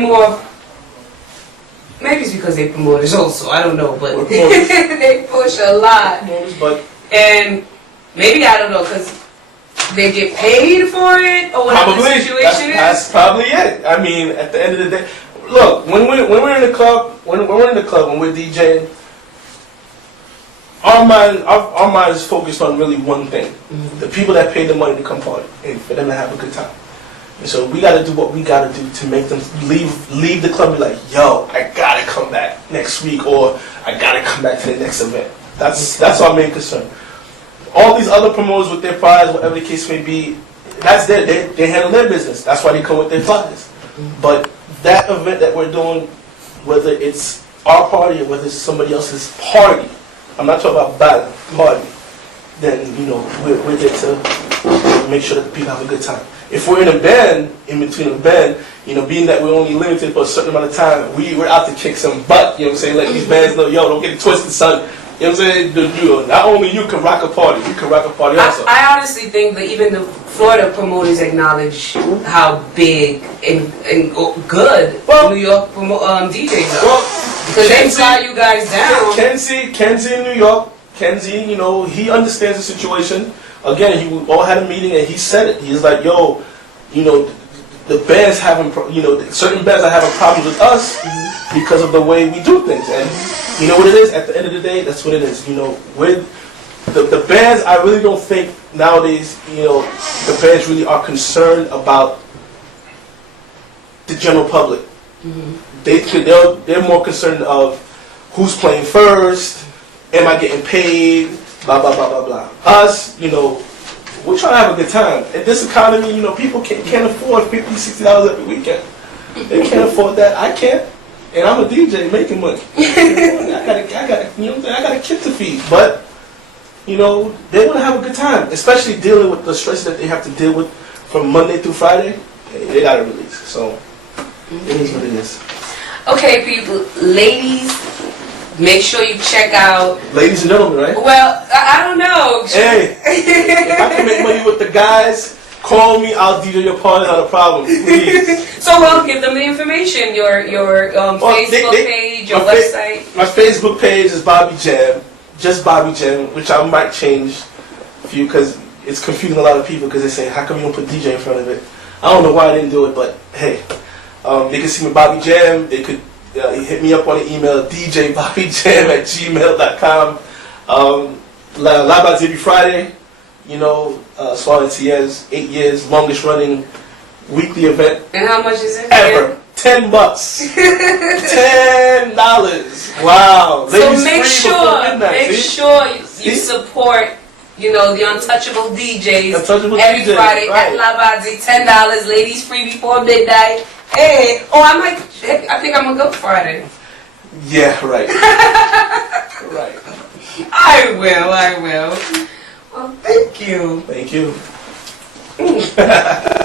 more. Maybe it's because they promoters also. I don't know, but they push a lot. And maybe I don't know because they get paid for it or whatever the situation is. That's probably it. I mean, at the end of the day, look, when we're in the club, when we're DJing, our mind is focused on really one thing: the people that pay the money to come party and for them to have a good time. And so we got to do what we got to do to make them leave the club and be like, yo, I gotta come back next week, or I gotta come back to the next event. That's our main concern. All these other promoters with their flyers, whatever the case may be, that's they handle their business. That's why they come with their flyers. But that event that we're doing, whether it's our party or whether it's somebody else's party, I'm not talking about bad party, then we're there to make sure that the people have a good time. If we're in a band, in between a band, being that we're only limited for a certain amount of time, we're out to kick some butt, you know what I'm saying? Let these bands know, yo, don't get it twisted, son. You know what I'm saying? Not only you can rock a party, you can rock a party also. I honestly think that even the Florida promoters acknowledge how big and good New York DJs are. Well, because they fly you guys down. Kenzie in New York, Kenzie, he understands the situation. again, he all had a meeting and he said it. He's like, yo, you know, the bands having, you know, certain bands are having problems with us because of the way we do things. And you know what it is? At the end of the day, that's what it is. You know, with the bands, I really don't think nowadays, you know, the bands really are concerned about the general public. They're more concerned of who's playing first, am I getting paid, blah, blah, blah, blah, blah. Us, you know, we're trying to have a good time. In this economy, you know, people can't afford $50, $60 every weekend. They can't afford that. I can't. And I'm a DJ making money. I got you know, I got a kid to feed. But, you know, they want to have a good time, especially dealing with the stress that they have to deal with from Monday through Friday. They got to release. So, it is what it is. Okay, people, ladies, make sure you check out. Ladies and gentlemen, right? Well, I don't know. Hey, if I can make money with the guys, call me. I'll DJ your party, not a problem. Please. So, well, give them the information. Your Facebook page, your website. My Facebook page is Bobby Jamz, just Bobby Jamz, which I might change for you because it's confusing a lot of people because they say, how come you don't put DJ in front of it? I don't know why I didn't do it, but hey, they can see me Bobby Jamz. They could hit me up on the email djbobbyjam@gmail.com. Live out every Friday. You know, Swallowing Tiers, 8 years, longest running weekly event. And how much is it? Ever. $10. $10. Wow. So make sure you support, you know, the Untouchable DJs every Friday at La Bazzi. $10. Ladies free before midnight. Hey, I think I'm gonna go Friday. Yeah, right. Right. I will. Well, thank you. Thank you.